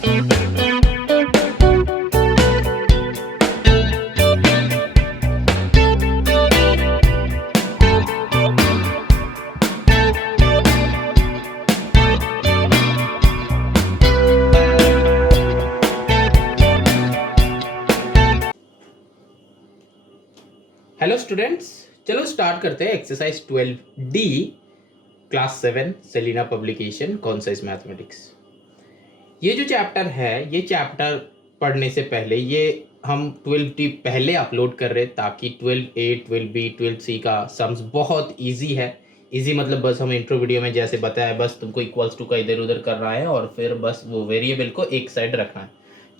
Hello students, चलो start करते हैं exercise 12D class 7 Selina publication concise mathematics. ये जो चैप्टर है, ये चैप्टर पढ़ने से पहले ये हम 12D पहले अपलोड कर रहे ताकि 12A 12B 12C का सम्स बहुत इजी है। इजी मतलब बस हम इंट्रो वीडियो में जैसे बताया, बस तुमको इक्वल्स टू का इधर उधर कर रहा है और फिर बस वो वेरिएबल को एक साइड रखना है।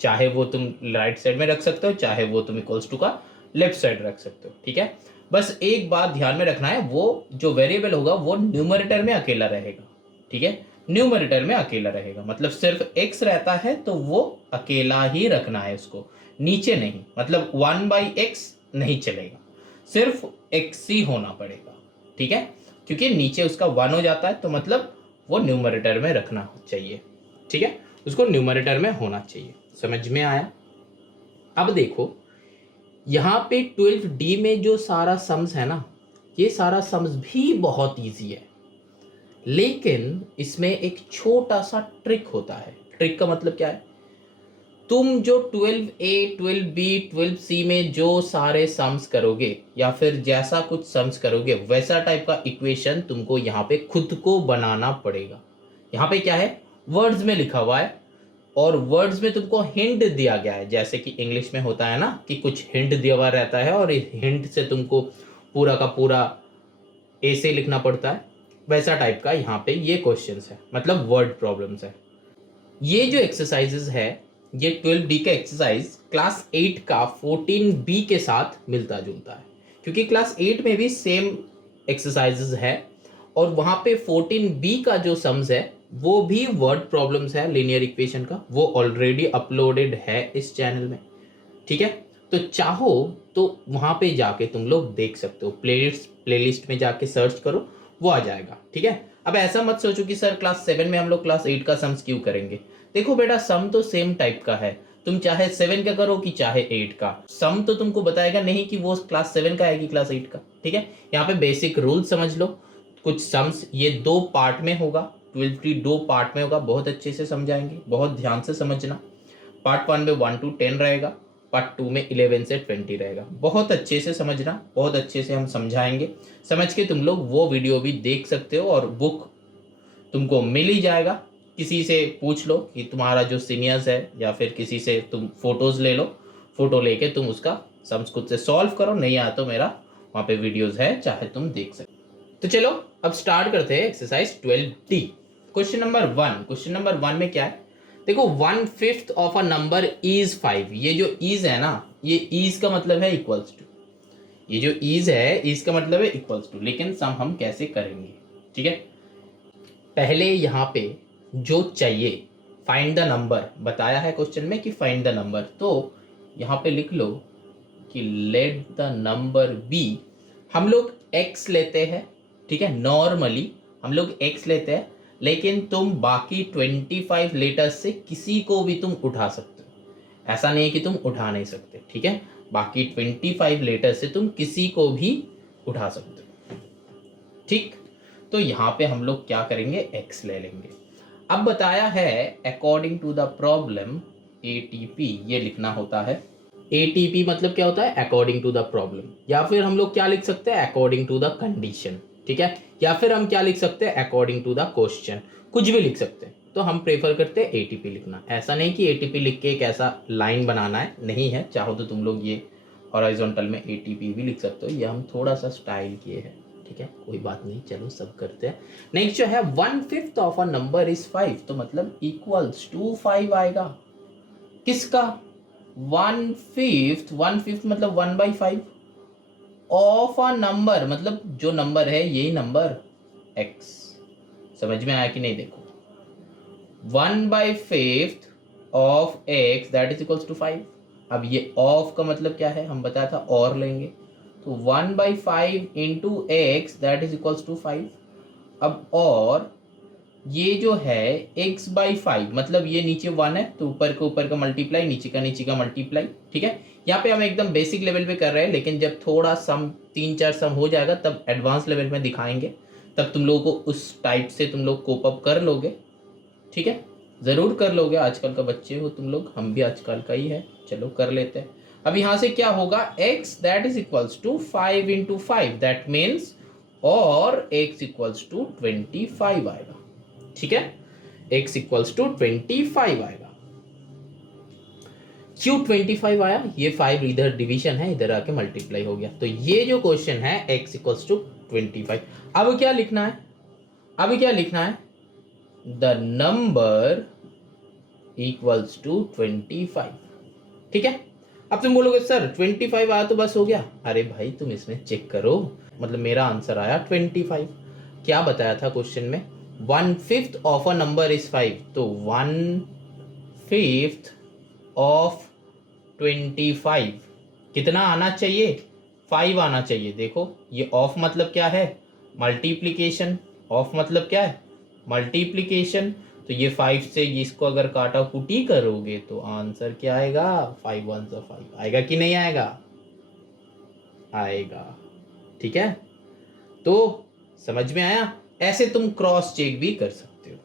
चाहे वो तुम राइट साइड में रख सकते हो, चाहे वो तुम इक्वल्स टू का लेफ्ट साइड रख सकते हो। ठीक है, बस एक बात ध्यान में रखना है, वो जो वेरिएबल होगा वो न्यूमरेटर में अकेला रहेगा। ठीक है, न्यूमरेटर में अकेला रहेगा मतलब सिर्फ x रहता है तो वो अकेला ही रखना है उसको, नीचे नहीं। मतलब 1/x नहीं चलेगा, सिर्फ x ही होना पड़ेगा। ठीक है, क्योंकि नीचे उसका 1 हो जाता है तो मतलब वो न्यूमरेटर में रखना चाहिए। ठीक है, उसको न्यूमरेटर में होना चाहिए। समझ में आया? अब देखो यहाँ पे 12D में जो सारा सम्स है ना, ये सारा सम्स भी बहुत इजी है, लेकिन इसमें एक छोटा सा ट्रिक होता है। ट्रिक का मतलब क्या है? तुम जो 12A 12B 12C में जो सारे सम्स करोगे या फिर जैसा कुछ सम्स करोगे वैसा टाइप का इक्वेशन तुमको यहाँ पे खुद को बनाना पड़ेगा। यहाँ पे क्या है, वर्ड्स में लिखा हुआ है और वर्ड्स में तुमको हिंट दिया गया है। जैसे कि इंग्लिश में होता है ना कि कुछ हिंट दिया हुआ रहता है और इस हिंट से तुमको पूरा का पूरा ऐसे लिखना पड़ता है, वैसा टाइप का यहाँ पे ये क्वेश्चंस है, मतलब वर्ड प्रॉब्लम्स है। ये जो एक्सरसाइजेस है, ये 12D का एक्सरसाइज क्लास 8 का 14B के साथ मिलता जुलता है, क्योंकि क्लास 8 में भी सेम एक्सरसाइजेस है और वहाँ पे 14B का जो सम्स है वो भी वर्ड प्रॉब्लम्स है लीनियर इक्वेशन का, वो ऑलरेडी अपलोडेड है इस चैनल में। ठीक है, तो चाहो तो वहाँ पे जाके तुम लोग देख सकते हो, प्लेलिस्ट में जाके सर्च करो, वो आ जाएगा। ठीक है, अब ऐसा मत सोचो कि सर क्लास 7 में हम लोग क्लास 8 का सम्स क्यों करेंगे। देखो बेटा, सम तो सेम टाइप का है, तुम चाहे 7 का करो कि चाहे 8 का, सम तो तुमको बताएगा नहीं कि वो क्लास 7 का है कि क्लास 8 का। ठीक है, यहाँ पे बेसिक रूल समझ लो। कुछ सम्स ये 2 पार्ट में होगा, 12D 2 पार्ट में होगा, बहुत अच्छे से समझाएंगे, बहुत ध्यान से समझना। पार्ट 1 में 1 to 10 रहेगा, पार्ट 2 में 11 से 20 रहेगा। बहुत अच्छे से समझना, बहुत अच्छे से हम समझाएंगे। समझ के तुम लोग वो वीडियो भी देख सकते हो और बुक तुमको मिल ही जाएगा। किसी से पूछ लो कि तुम्हारा जो सीनियर्स है, या फिर किसी से तुम फोटोज ले लो, फोटो लेके तुम उसका सम्स खुद से सॉल्व करो। नहीं आया तो मेरा वहाँ पे वीडियोस है, चाहे तुम देख सकते। तो चलो अब स्टार्ट करते हैं exercise 12D। Question number 1, question number 1 में क्या है, देखो 1/5 ऑफ अ नंबर इज 5। ये जो इज है ना, ये इज का मतलब है इक्वल्स टू, ये जो इज है इसका मतलब है इक्वल्स टू, लेकिन सम हम कैसे करेंगे। ठीक है, पहले यहाँ पे जो चाहिए फाइंड द नंबर बताया है क्वेश्चन में कि फाइंड द नंबर, तो यहाँ पे लिख लो कि लेट द नंबर बी। हम लोग x लेते हैं, ठीक है, नॉर्मली हम लोग x लेते हैं, लेकिन तुम बाकी 25 लेटर्स से किसी को भी तुम उठा सकते हो, ऐसा नहीं है कि तुम उठा नहीं सकते। ठीक है, बाकी 25 लेटर्स से तुम किसी को भी उठा सकते हो। ठीक, तो यहाँ पे हम लोग क्या करेंगे, x ले लेंगे। अब बताया है according to the problem ATP ये लिखना होता है। ATP मतलब क्या होता है, अकॉर्डिंग टू द प्रॉब्लम, या फिर हम लोग क्या लिख सकते हैं, अकॉर्डिंग टू द कंडीशन। ठीक है, या फिर हम क्या लिख सकते हैं, अकॉर्डिंग टू द क्वेश्चन, कुछ भी लिख सकते हैं। तो हम प्रेफर करते हैं ATP लिखना। ऐसा नहीं कि ATP लिख के एक ऐसा लाइन बनाना है, नहीं है। चाहो तो तुम लोग ये हॉरिजॉन्टल में ATP भी लिख सकते हो, ये हम थोड़ा सा स्टाइल किए हैं। ठीक है, कोई बात नहीं, चलो सब करते हैं। नेक्स्ट जो है 1/5 ऑफ अ नंबर इज 5, तो मतलब इक्वल्स टू 5 आएगा। किसका, 1/5 मतलब 1/5 ऑफ अ नंबर, मतलब जो नंबर है यही नंबर x। समझ में आया कि नहीं? देखो 1/5 of x that is equals to 5। अब ये ऑफ का मतलब क्या है, हम बताया था और लेंगे, तो 1/5 into X that is equals to 5। अब और ये जो है x बाई 5 मतलब ये नीचे 1 है तो ऊपर का मल्टीप्लाई, नीचे का मल्टीप्लाई, ठीक है। यहाँ पे हम एकदम बेसिक लेवल पे कर रहे हैं, लेकिन जब थोड़ा सम 3-4 सम हो जाएगा तब एडवांस लेवल में दिखाएंगे, तब तुम लोगों को उस टाइप से तुम लोग कोप अप कर लोगे, ठीक है। ज़रूर कर लोगे, आजकल का बच्चे हो तुम लोग, हम भी आजकल का ही है, चलो कर लेते हैं। अब यहाँ से क्या होगा, x that is equals to 5 into 5 that means, और x इक्वल्स टू 25 आएगा, ठीक है। x इक्वल्स टू 25 आएगा। क्यों 25 आया, ये 5 इधर डिवीजन है, इधर आके मल्टीप्लाई हो गया, तो ये जो क्वेश्चन है x इक्वल्स टू 25। अब क्या लिखना है, द नंबर इक्वल्स टू 25, ठीक है। अब तुम बोलोगे सर 25 आया तो बस हो गया, अरे भाई तुम इसमें चेक करो, मतलब मेरा आंसर आया 25। क्या बताया था क्वेश्चन में, 1/5 ऑफ अ नंबर इज 5, तो 1/5 ऑफ 25 कितना आना चाहिए, 5 आना चाहिए। देखो ये ऑफ मतलब क्या है, मल्टीप्लीकेशन, ऑफ मतलब क्या है, मल्टीप्लीकेशन, तो ये 5 से इसको अगर काटा कुटी करोगे तो आंसर क्या आएगा, 5 1 5 आएगा कि नहीं आएगा, आएगा, ठीक है। तो समझ में आया, ऐसे तुम क्रॉस चेक भी कर सकते हो,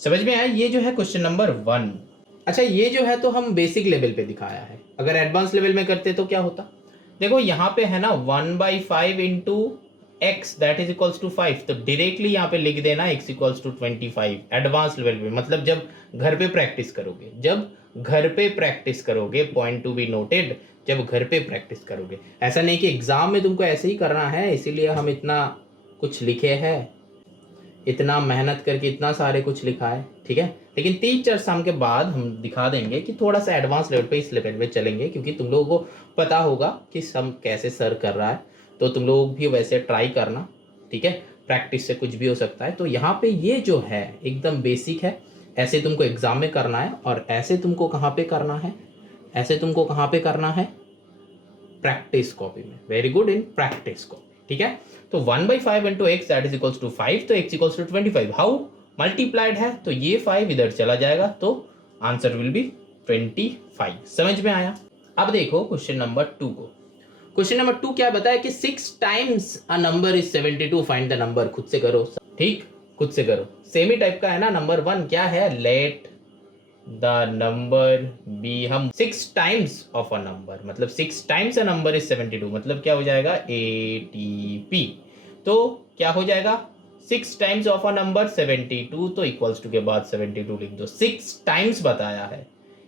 समझ में आया। ये जो है क्वेश्चन नंबर 1। अच्छा ये जो है तो हम बेसिक लेवल पे दिखाया है, अगर एडवांस लेवल में करते तो क्या होता, देखो यहाँ पे है ना 1/5 into X that is equals to 5, तो डायरेक्टली यहाँ पे लिख देना x equals to 25 advance level पे, मतलब जब घर पे प्रैक्टिस करोगे, पॉइंट टू बी नोटेड, जब घर पे प्रैक्टिस करोगे, ऐसा नहीं कि एग्जाम में तुमको ऐसे ही करना है इसीलिए हम इतना कुछ लिखे हैं, इतना मेहनत करके इतना सारे कुछ लिखा है, ठीक है। लेकिन 3-4 सम के बाद हम दिखा देंगे कि थोड़ा सा एडवांस लेवल पे इस लेवल पे चलेंगे, क्योंकि तुम लोगों को पता होगा कि सम कैसे सर कर रहा है, तो तुम लोग भी वैसे ट्राई करना, ठीक है। प्रैक्टिस से कुछ भी हो सकता है। तो यहाँ पे ये जो है एकदम बेसिक है, ऐसे तुमको एग्जाम में करना है, और ऐसे तुमको कहाँ पे करना है, प्रैक्टिस कॉपी में। Very good, in practice copy, ठीक है। तो 1/5 into X that is equals to 5, तो x equals to 25, how multiplied है तो ये 5 इधर चला जाएगा, तो आंसर विल बी 25। समझ में आया। अब देखो क्वेश्चन नंबर 2 को। क्वेश्चन नंबर 2 क्या बताया कि 6 times a number is 72, find the number. खुद से करो, ठीक, खुद से करो, सेम ही टाइप का है ना। नंबर 1 क्या है, लेट द नंबर बी, हम 6 टाइम्स ऑफ अ नंबर, मतलब 6 टाइम्स अ नंबर इज 72, मतलब क्या हो जाएगा, ATP। तो क्या हो जाएगा, 6 टाइम्स ऑफ अ नंबर 72, तो इक्वल्स टू के बाद 72 लिख दो। 6 टाइम्स बताया है,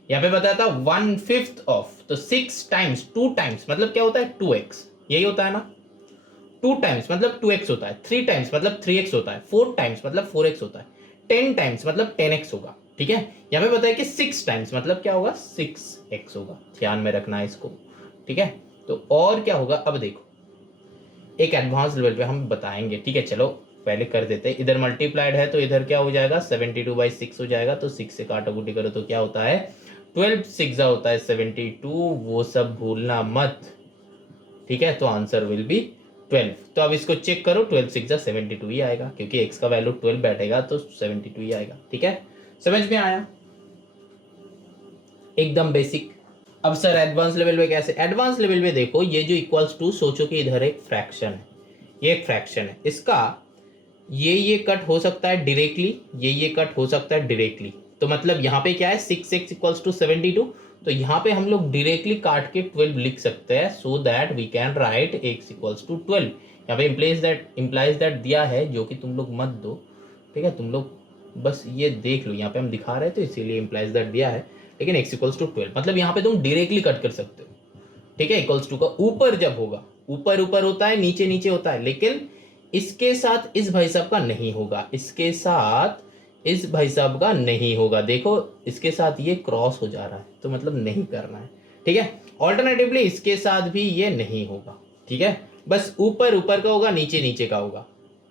यहाँ पे बताया था 1/5 ऑफ, तो 6 टाइम्स, 2 टाइम्स मतलब क्या होता है, 2x, यही होता है ना। 2 टाइम्स मतलब 2x होता है, 3 टाइम्स मतलब 3x होता है, 4 टाइम्स मतलब 4x होता है, 10 टाइम्स मतलब 10x होगा, ठीक है। यहाँ पे बताया कि 6 टाइम्स मतलब क्या होगा, 6x होगा, ध्यान में रखना है इसको, ठीक है। तो और क्या होगा, अब देखो एक एडवांस लेवल पे हम बताएंगे, ठीक है। चलो पहले कर देते हैं, इधर मल्टीप्लाइड है तो इधर क्या हो जाएगा, 72/6 हो जाएगा, तो 6 से काटाकुटी करो तो क्या होता है, 12 6 होता है 72, वो सब भूलना मत, ठीक है। तो आंसर विल बी 12। तो अब इसको चेक करो, 12 6 72 ही आएगा, क्योंकि x का वैल्यू 12 बैठेगा तो 72 ही आएगा, ठीक है। समझ में आया, एकदम बेसिक। अब सर एडवांस लेवल पे कैसे, एडवांस लेवल पे देखो, ये जो इक्वल्स टू, सोचो कि इधर एक फ्रैक्शन है, ये एक फ्रैक्शन है, इसका ये कट हो सकता है डायरेक्टली, ये कट हो सकता है डायरेक्टली, तो मतलब यहाँ पे क्या है, 6x इक्वल्स टू 72, तो यहाँ पे हम लोग डायरेक्टली काट के 12 लिख सकते हैं, so that we can write x equals to 12। यहाँ पे इम्प्लाइज दैट दिया है, जो कि तुम लोग मत दो, ठीक है, तुम लोग बस ये देख लो, यहाँ पे हम दिखा रहे थे इसीलिए इम्प्लाइज दैट दिया है, लेकिन x इक्वल्स टू 12 मतलब यहाँ पे तुम डायरेक्टली कट कर सकते हो, ठीक है। इक्वल्स टू का ऊपर जब होगा, ऊपर ऊपर होता है, नीचे नीचे होता है, लेकिन इसके साथ इस भाई साहब का नहीं होगा, इसके साथ इस भाई साहब का नहीं होगा, देखो इसके साथ ये क्रॉस हो जा रहा है, तो मतलब नहीं करना है, ठीक है। ऑल्टरनेटिवली इसके साथ भी ये नहीं होगा, ठीक है, बस ऊपर ऊपर का होगा, नीचे नीचे का होगा,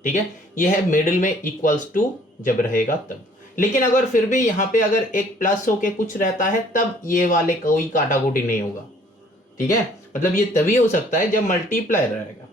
ठीक है। ये है मिडिल में इक्वल्स टू जब रहेगा तब, लेकिन अगर फिर भी यहाँ पे अगर एक प्लस होके कुछ रहता है तब ये वाले कोई काटाकुटी नहीं होगा, ठीक है। मतलब ये तभी हो सकता है जब मल्टीप्लाई रहेगा,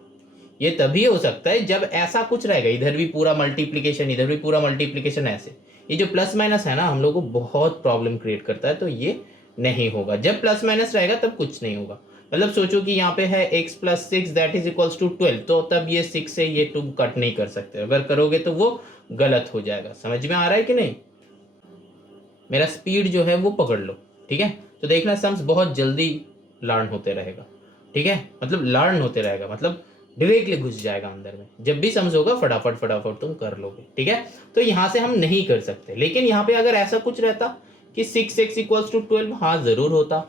ये तभी हो सकता है जब ऐसा कुछ रहेगा, इधर भी पूरा मल्टीप्लिकेशन, इधर भी पूरा मल्टीप्लिकेशन, ऐसे ये जो प्लस माइनस है ना हम लोग को बहुत प्रॉब्लम क्रिएट करता है, तो ये नहीं होगा। जब प्लस माइनस रहेगा तब कुछ नहीं होगा। मतलब सोचो कि यहाँ पे है x plus 6 that is equals to 12, तो तब ये 6 से ये 2 कट नहीं कर सकते, अगर करोगे तो वो गलत हो जाएगा। समझ में आ रहा है कि नहीं? मेरा स्पीड जो है वो पकड़ लो, ठीक है? तो देखना सम्स बहुत जल्दी लर्न होते रहेगा, ठीक है? मतलब लर्न होते रहेगा, मतलब डायरेक्टली घुस जाएगा अंदर में। जब भी सम्स होगा फटाफट फटाफट तुम कर लोगे, ठीक है? तो यहाँ से हम नहीं कर सकते, लेकिन यहाँ पे अगर ऐसा कुछ रहता कि 6x इक्वल्स टू 12, हाँ जरूर होता,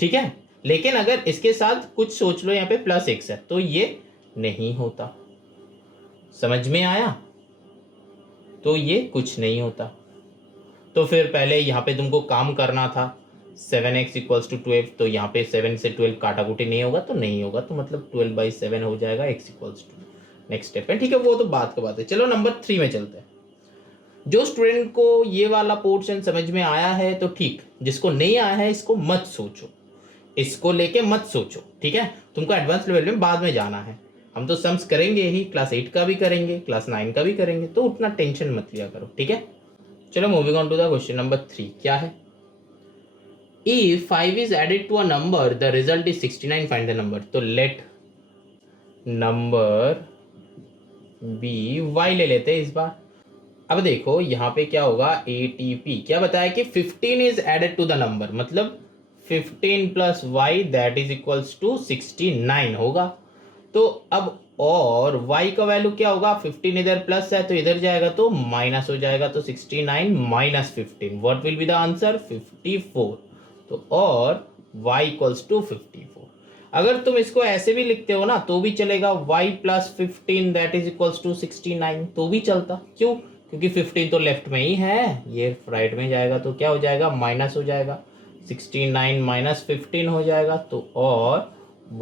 ठीक है? लेकिन अगर इसके साथ कुछ सोच लो, यहाँ पे प्लस x है, तो ये नहीं होता। समझ में आया? तो ये कुछ नहीं होता। तो फिर पहले यहाँ पे तुमको काम करना था 7x इक्वल्स टू 12, तो यहाँ पे 7 से 12 काटाकुटी नहीं होगा, तो नहीं होगा, तो मतलब 12/7 हो जाएगा x equals to. Next step है, ठीक है? वो तो बात का बात है। चलो नंबर 3 में चलते हैं। जो स्टूडेंट को ये वाला पोर्शन समझ में आया है तो ठीक, जिसको नहीं आया है इसको मत सोचो, इसको लेके मत सोचो, ठीक है? तुमको एडवांस लेवल में बाद में जाना है। हम तो सम्स करेंगे ही, क्लास 8 का भी करेंगे, क्लास 9 का भी करेंगे, तो उतना टेंशन मत लिया करो, ठीक है? चलो moving on to the question number 3। क्या है? If 5 is added to a number, the result is 69. Find the number. तो let number be y ले लेते हैं इस बार। अब देखो यहाँ पे क्या होगा, ATP क्या बताया कि 15 is added to the number, मतलब 15 plus y that is equals to 69 होगा। तो अब और y का वैल्यू क्या होगा, 15 इधर प्लस है तो इधर जाएगा तो माइनस हो जाएगा, तो 69 minus 15, what will be the answer? 54। तो और y इक्वल्स टू 54। अगर तुम इसको ऐसे भी लिखते हो ना तो भी चलेगा, y plus 15 that is equals to 69, तो भी चलता। क्यों? क्योंकि 15 तो लेफ्ट में ही है, ये राइट में जाएगा तो क्या हो जाएगा, माइनस हो जाएगा, 69 माइनस 15 हो जाएगा, तो और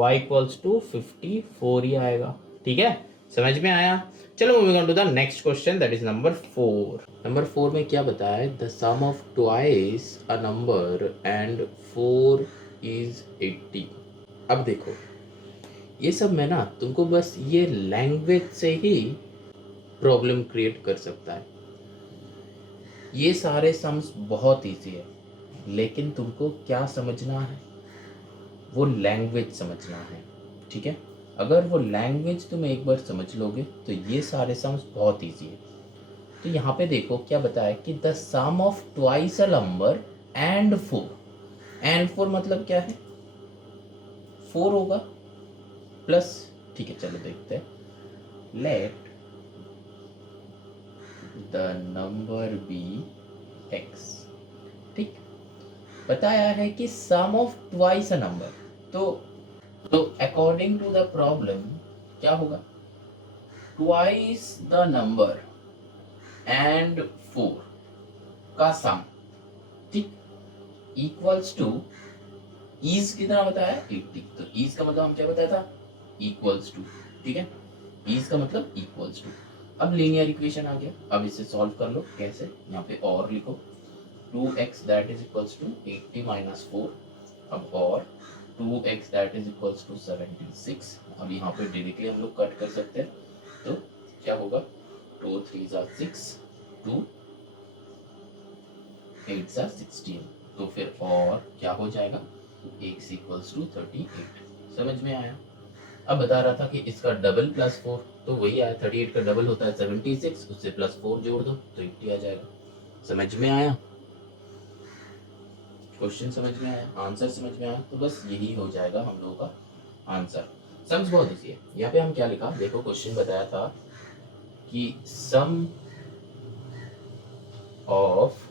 y इक्वल्स टू 54 ही आएगा, ठीक है? समझ में आया? चलो moving on to the next question, that is number 4। Number 4 में क्या बताया है? The sum of twice a number and 4 is 80। अब देखो ये सब में ना तुमको बस ये लैंग्वेज से ही प्रॉब्लम क्रिएट कर सकता है। ये सारे सम्स बहुत इजी है, लेकिन तुमको क्या समझना है, वो लैंग्वेज समझना है, ठीक है? अगर वो लैंग्वेज तुम एक बार समझ लोगे तो ये सारे सम्स बहुत इजी है। तो यहाँ पे देखो क्या बताया कि the sum of twice a number and 4, and 4 मतलब क्या है, 4 होगा प्लस, ठीक है? चलो देखते हैं, let the number be x, ठीक? बताया है कि sum of twice a number, तो अकॉर्डिंग टू द प्रॉब्लम क्या होगा, ट्वाइस द नंबर एंड 4 का सम, ठीक, इक्वल्स टू इज कितना बताया, 80। तो इज का मतलब हम क्या बताया था, इक्वल्स टू, ठीक है? इज का मतलब इक्वल्स टू। अब लीनियर इक्वेशन आ गया, अब इसे सॉल्व कर लो। कैसे? यहाँ पे और लिखो, 2x that is equals to 80 minus 4, अब और 2x that is equals to 76। अब यहाँ पे डायरेक्टली हम लोग कट कर सकते हैं, तो क्या होगा, 2 3 are 6, 2 8 are 16, तो फिर और क्या हो जाएगा, x इक्वल्स टू 38। समझ में आया? अब बता रहा था कि इसका डबल प्लस 4, तो वही आया, 38 का डबल होता है 76, उससे प्लस 4 जोड़ दो तो 80 आ जाएगा। समझ में आया? क्वेश्चन समझ में आया, आंसर समझ में आया, तो बस यही हो जाएगा हम लोगों का आंसर। सम्स बहुत इजी है। यहाँ पे हम क्या लिखा, देखो क्वेश्चन बताया था कि sum of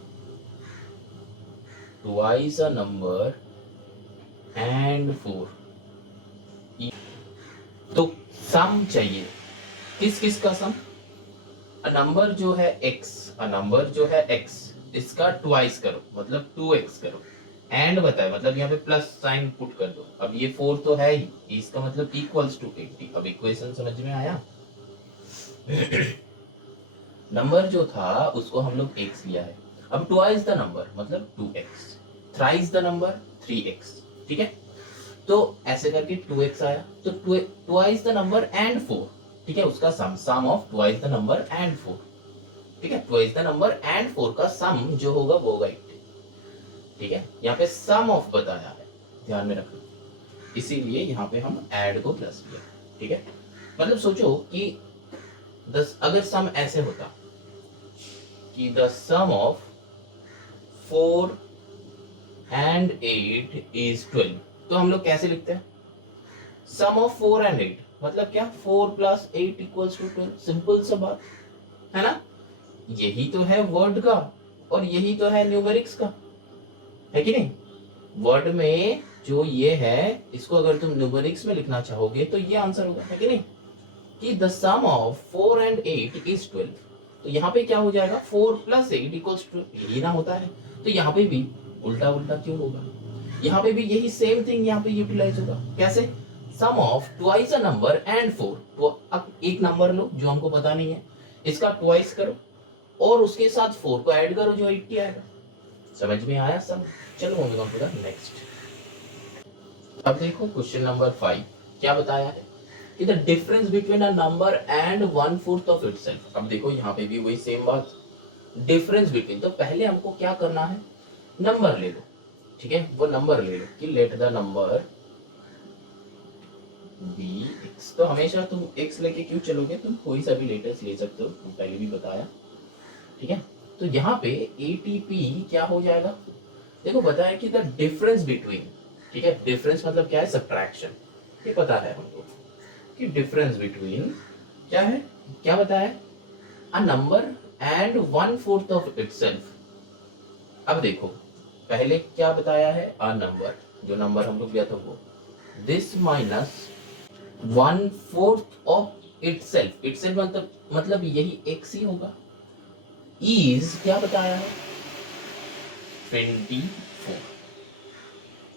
twice a number and 4, तो सम चाहिए, किस किस का सम, अ नंबर जो है x, अ नंबर जो है x, इसका ट्वाइस करो मतलब 2x करो, एंड बताए मतलब यहाँ पे प्लस साइन पुट कर दो। अब ये 4 तो है ही, इसका मतलब इक्वल्स टू 80। अब इक्वेशन समझ में आया? नंबर जो था उसको हम लोग x लिया है, अब ट्वाइस द नंबर मतलब 2x, thrice the number 3x, ठीक है? तो ऐसे करके 2x आया, तो ट्वाइस द नंबर एंड 4, ठीक है, उसका sum of twice the number and 4, ठीक है, ट्वाइस द नंबर एंड 4 का सम जो होगा वो होगा 80, ठीक है। यहाँ पे सम ऑफ बताया है, ध्यान में रखना, इसीलिए यहाँ पे हम ऐड को प्लस किया, ठीक है। मतलब सोचो कि अगर सम ऐसे होता कि the sum of 4 and 8 is 12, तो हम लोग कैसे लिखते हैं? सम ऑफ 4 एंड 8 मतलब क्या? 4 प्लस 8 इक्वल्स टू 12, सिंपल सा बात है ना। यही तो है वर्ड का और यही तो है न्यूमेरिक्स का, है कि नहीं? वर्ड में जो ये है, इसको अगर तुम न्यूमेरिक्स में लिखना चाहोगे तो ये आंसर होगा, है कि नहीं, कि the sum of 4 and 8 is 12। तो यहाँ पे क्या हो जाएगा? 4 प्लस 8 इक्वल्स टू, यही ना होता है। तो यहाँ पे भी उल्टा उल्टा क्यों होगा? यहाँ पे भी यही सेम थिंग यहाँ पे यूटिलाइज होगा। कैसे? Sum of twice a number and 4। तो अब एक नंबर लो जो हमको पता नहीं है, इसका ट्वाइस करो और उसके साथ 4 को ऐड करो जो 80 आएगा। समझ में आया सब? चलो moving on to the next. अब देखो क्वेश्चन नंबर 5 क्या बताया है कि the difference between a number and 1/4 of itself. अब देखो यहाँ पे भी वही सेम बात, डिफरेंस बिटवीन। तो पहले हमको क्या करना है? नंबर ले लो, ठीक है, वो नंबर ले लो कि let the number be x। तो हमेशा तुम x लेके क्यों चलोगे? तुम कोई सा भी लेटर्स ले सकते हो, पहले भी बताया, ठीक है। तो यहाँ पे ATP क्या हो जाएगा? देखो बताया कि द डिफरेंस बिटवीन, ठीक है, डिफरेंस मतलब क्या है? सब्ट्रैक्शन। ये पता है हमको कि डिफरेंस बिटवीन क्या है, क्या बताया? अ नंबर एंड 1/4 ऑफ इटसेल्फ। अब देखो पहले क्या बताया है? अ नंबर, जो नंबर हम लोग लिया था वो, this minus 1/4 of itself. Itself मतलब यही x ही होगा। इज क्या बताया है? 24।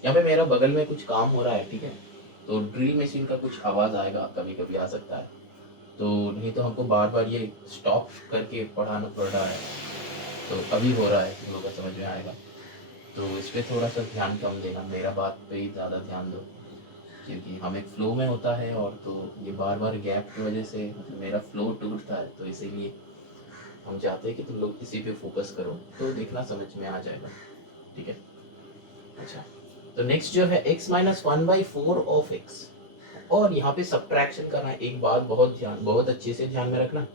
यहाँ पे मेरा बगल में कुछ काम हो रहा है, ठीक है, तो ड्रिल मशीन का कुछ आवाज आएगा, कभी कभी आ सकता है, तो नहीं तो हमको बार बार ये स्टॉप करके पढ़ाना पड़ रहा है। तो अभी हो रहा है, तुम लोगों को समझ में आएगा, तो इस पर थोड़ा सा ध्यान कम देना, मेरा बात पे ही ज़्यादा ध्यान दो, क्योंकि हम एक फ्लो में होता है और तो ये बार बार गैप की वजह से मतलब मेरा फ्लो टूटता है, तो इसीलिए हम चाहते हैं कि तुम लोग इसी पे फोकस करो, तो देखना समझ में आ जाएगा, ठीक है। अच्छा, तो नेक्स्ट जो है x माइनस 1/4 ऑफ x, और यहाँ पे सब्ट्रैक्शन करना है। एक बात बहुत अच्छे से ध्यान में रखना,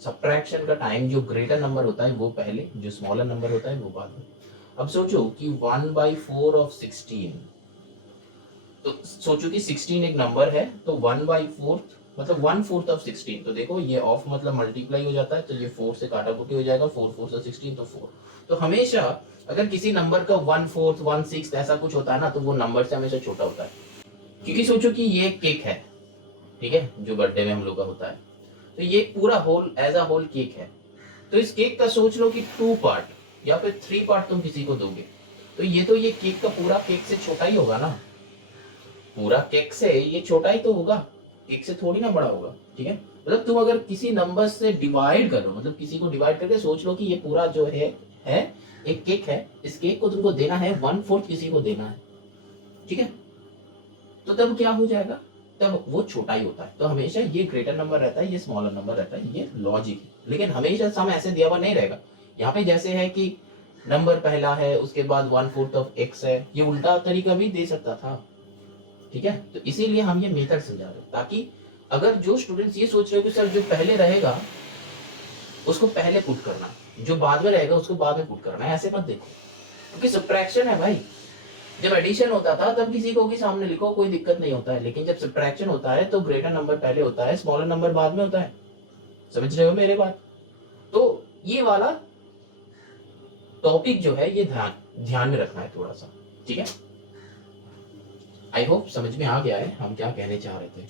सब्ट्रैक्शन का टाइम जो ग्रेटर नंबर होता है वो पहले, जो स्मॉलर नंबर होता है वो बाद में। अब सोचो कि 1/4 ऑफ 16, तो सोचो कि 16 एक नंबर है, तो 1/4 मतलब 1/4 ऑफ 16, तो देखो ये ऑफ मतलब मल्टीप्लाई हो जाता है, तो ये 4 से काटा कुटी हो जाएगा, 4 4 से 16 तो 4। तो हमेशा अगर किसी नंबर का 1/4 1/6 ऐसा कुछ होता है ना, तो वो नंबर से हमेशा छोटा होता है। क्योंकि सोचो कि ये केक है, ठीक है, जो बर्थडे में हम लोग का होता है, तो ये पूरा whole as a whole cake है, तो इस केक का सोच लो कि 2 पार्ट या फिर 3 पार्ट तुम किसी को दोगे, तो ये केक का पूरा केक से छोटा ही होगा ना, पूरा केक से ये छोटा ही तो होगा, केक से थोड़ी ना बड़ा होगा, ठीक है। मतलब तुम अगर किसी नंबर से डिवाइड करो, मतलब किसी को डिवाइड करके सोच लो कि ये पूरा जो है एक केक है, इस केक को तुमको देना है 1/4 किसी को देना है, ठीक है, तो तब क्या हो जाएगा? तब वो छोटा ही होता है। तो हमेशा ये ग्रेटर नंबर रहता है, ये स्मॉलर नंबर रहता है, ये लॉजिक है। लेकिन हमेशा सम ऐसे दिया हुआ नहीं रहेगा। यहाँ पे जैसे है कि नंबर पहला है, उसके बाद 1/4 ऑफ x है, ये उल्टा तरीका भी दे सकता था, ठीक है। तो इसीलिए हम ये मेथड समझा रहे हैं, ताकि अगर जो स्टूडेंट्स ये सोच रहे हो कि सर जो पहले रहेगा उसको पहले पुट करना, जो बाद में रहेगा उसको बाद में पुट करना है, ऐसे मत देखो, क्योंकि सब्ट्रैक्शन है भाई। जब एडिशन होता था तब किसी को भी सामने लिखो, कोई दिक्कत नहीं होता है, लेकिन जब सब्ट्रैक्शन होता है तो ग्रेटर नंबर पहले होता है, स्मॉलर नंबर बाद में होता है। समझ रहे हो मेरे बात? तो ये वाला टॉपिक जो है ये ध्यान में रखना है थोड़ा सा, ठीक है। आई होप समझ में आ गया है हम क्या कहने चाह रहे थे।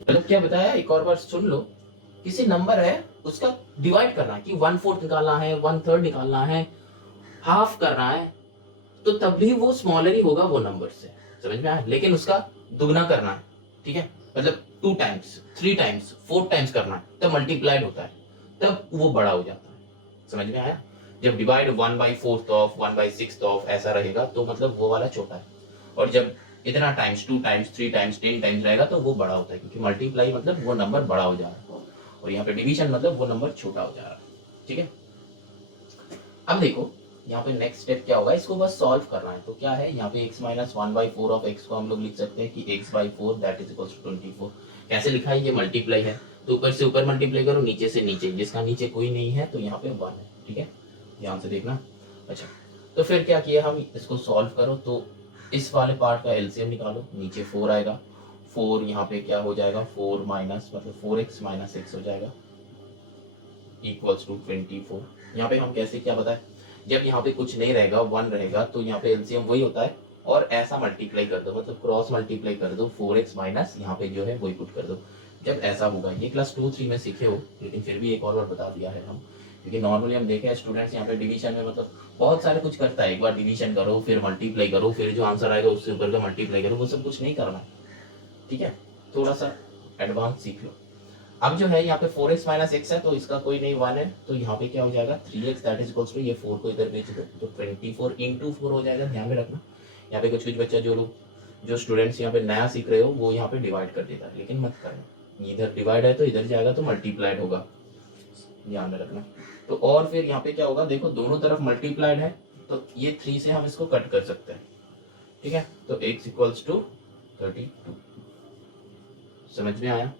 मतलब क्या बताया, एक और बार सुन लो। किसी नंबर है, उसका डिवाइड करना है कि 1/4 निकालना है, 1/3 निकालना है, हाफ करना है, तो तब भी वो स्मॉलर ही होगा वो नंबर से। समझ में आया? लेकिन उसका दुगना करना है, ठीक है, मतलब 2 टाइम्स 3 टाइम्स 4 टाइम्स करना है, तब मल्टीप्लाइड होता है, तब वो बड़ा हो जाता है। समझ में आया? जब डिवाइड 1/4 ऑफ 1/6 ऑफ ऐसा रहेगा तो मतलब वो वाला छोटा है, और जब इतना टाइम्स 2 टाइम्स 3 टाइम्स 10 टाइम्स रहेगा तो वो बड़ा होता है, क्योंकि मल्टीप्लाई मतलब वो नंबर बड़ा हो जा रहा है, और यहाँ पे डिवीजन मतलब वो नंबर छोटा हो जा रहा है। ठीक है, अब देखो यहाँ पे नेक्स्ट स्टेप क्या होगा, इसको बस सॉल्व करना है। तो क्या है यहाँ पे x माइनस 1/4 ऑफ x को हम लोग लिख सकते हैं कि x/4 that is equal to 24। कैसे लिखा है, ये मल्टीप्लाई है तो ऊपर से ऊपर मल्टीप्लाई करो, नीचे से नीचे, जिसका नीचे कोई नहीं है तो यहाँ पे 1 है। ठीक है, ध्यान से देखना। अच्छा, तो फिर क्या किया हम, इसको सॉल्व करो तो इस वाले पार्ट का एलसीएम निकालो, नीचे 4 आएगा, 4 यहाँ पे क्या हो जाएगा 4 माइनस मतलब 4x माइनस x हो जाएगा इक्वल्स टू 24। यहाँ पे हम कैसे क्या बताए, जब यहाँ पे कुछ नहीं रहेगा 1 रहेगा तो यहाँ पे एलसीएम वही होता है, और ऐसा मल्टीप्लाई कर दो, मतलब क्रॉस मल्टीप्लाई कर दो, 4x माइनस यहाँ पे जो है वही पुट कर दो। जब ऐसा होगा, ये क्लास 2-3 में सीखे हो, लेकिन फिर भी एक और बार बता दिया है हम, क्योंकि नॉर्मली हम देखे स्टूडेंट्स यहाँ पे डिवीजन में मतलब बहुत सारे कुछ करता है, एक बार डिवीजन करो फिर मल्टीप्लाई करो फिर जो आंसर आएगा उससे ऊपर का मल्टीप्लाई करो, वो सब कुछ नहीं करना है। ठीक है, थोड़ा सा एडवांस सीख लो। अब जो है यहाँ पे 4x माइनस x है तो इसका कोई नहीं 1 है, तो यहाँ पे क्या हो जाएगा 3x that is equals to, ये 4 को इधर भेज दो तो 24 इंटू 4 हो जाएगा। ध्यान में रखना, यहाँ पे कुछ कुछ बच्चा जो स्टूडेंट्स यहाँ पे नया सीख रहे हो वो यहाँ पे डिवाइड कर देता है, लेकिन मत करना, इधर डिवाइड है तो इधर जाएगा तो मल्टीप्लाइड होगा, ध्यान में रखना। तो और फिर यहाँ पे क्या होगा, देखो दोनों तरफ मल्टीप्लाइड है तो ये 3 से हम इसको कट कर सकते हैं। ठीक है, तो x इक्वल्स टू 32। समझ में आया।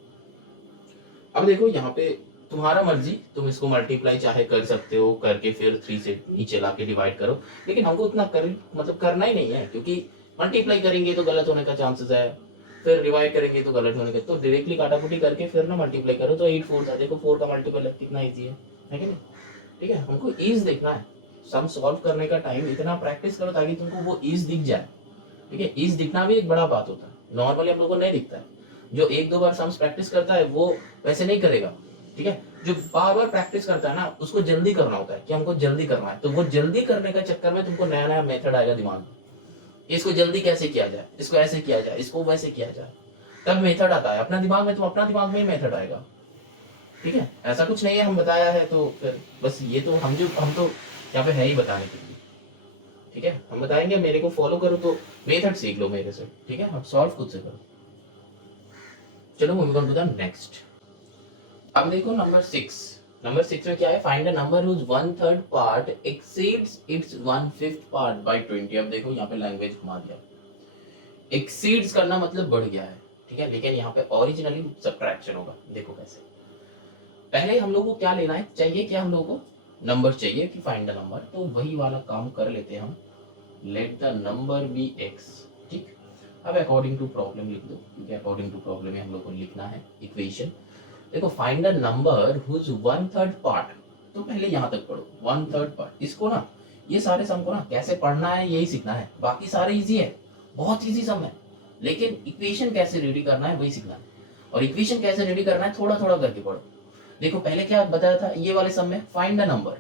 अब देखो यहाँ पे तुम्हारा मर्जी, तुम इसको मल्टीप्लाई चाहे कर सकते हो, करके फिर 3 से नीचे ला के डिवाइड करो, लेकिन हमको उतना मतलब करना ही नहीं है, क्योंकि मल्टीप्लाई करेंगे तो गलत होने का चांसेस है, फिर डिवाइड करेंगे तो गलत होने का, तो डायरेक्टली काटाकुटी करके फिर ना मल्टीप्लाई करो तो 8 4 था, देखो 4 का मल्टीपल कितना ईजी है कि नहीं। ठीक है, हमको ईज देखना है, सम सॉल्व करने का टाइम इतना प्रैक्टिस करो ताकि तुमको वो ईज दिख जाए। ठीक है, ईज दिखना भी एक बड़ा बात होता है, नॉर्मली हम लोग को नहीं दिखता है। जो 1-2 बार सम्स प्रैक्टिस करता है वो वैसे नहीं करेगा। ठीक है, जो बार बार प्रैक्टिस करता है ना उसको जल्दी करना होता है कि हमको जल्दी करना है, तो वो जल्दी करने का चक्कर में तुमको नया नया मेथड आएगा दिमाग में, इसको जल्दी कैसे किया जाए, इसको ऐसे किया जाए, इसको वैसे किया जाए, तब मेथड आता है अपना दिमाग में, तो अपना दिमाग में ही मेथड आएगा। ठीक है, ऐसा कुछ नहीं है हम बताया है तो फिर बस ये तो हम तो यहाँ पे है ही बताने के लिए। ठीक है, हम बताएंगे, मेरे को फॉलो करो तो मेथड सीख लो मेरे से। ठीक है, अब सॉल्व खुद से करो। चलो moving on to the next. अब देखो नंबर 6 में क्या है, find a number whose 1/3 part exceeds its 1/5 part by 20। अब देखो यहाँ पे लैंग्वेज घुमा दिया, एक्सीड्स करना मतलब बढ़ गया है। ठीक है, लेकिन यहाँ पे ओरिजिनली सबट्रैक्शन होगा। देखो कैसे, पहले हम लोगों को क्या लेना है, चाहिए क्या हम लोगों को नंबर चाहिए कि फाइंड द नंबर, तो वही वाला काम कर लेते हैं हम, let the number be x। ठीक, अब अकॉर्डिंग टू प्रॉब्लम लिख दो, क्योंकि अकॉर्डिंग टू प्रॉब्लम में हम लोग को लिखना है इक्वेशन। देखो find the number whose 1/3 part, तो पहले यहाँ तक पढ़ो 1/3 पार्ट, इसको ना ये सारे सम को ना कैसे पढ़ना है यही सीखना है, बाकी सारे इजी है, बहुत इजी सम है, लेकिन इक्वेशन कैसे रेडी करना है वही सीखना है। और इक्वेशन कैसे रेडी करना है थोड़ा थोड़ा करके पढ़ो। देखो पहले क्या बताया था, ये वाले सम में फाइंड द नंबर,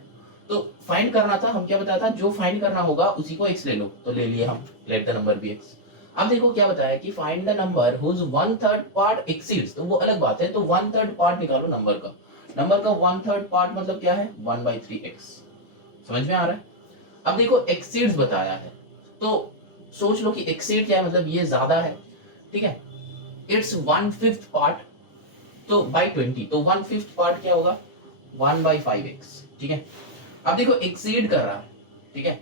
तो फाइंड करना था, हम क्या बताया था, जो फाइंड करना होगा उसी को x ले लो, तो ले लिए हम, let the number be x। अब देखो क्या बताया कि find the number whose 1/3 part exceeds, तो वो अलग बात है, तो 1/3 पार्ट निकालो नंबर का, नंबर का 1/3 पार्ट मतलब क्या है 1/3x। समझ में आ रहा है। अब देखो एक्सीड्स बताया है, तो सोच लो कि एक्सीड क्या है, मतलब ये ज्यादा है। ठीक है, इट्स 1/5 पार्ट तो बाई 20, तो 1/5 पार्ट क्या होगा 1/5x। ठीक है, अब देखो एक्सीड कर रहा है। ठीक है,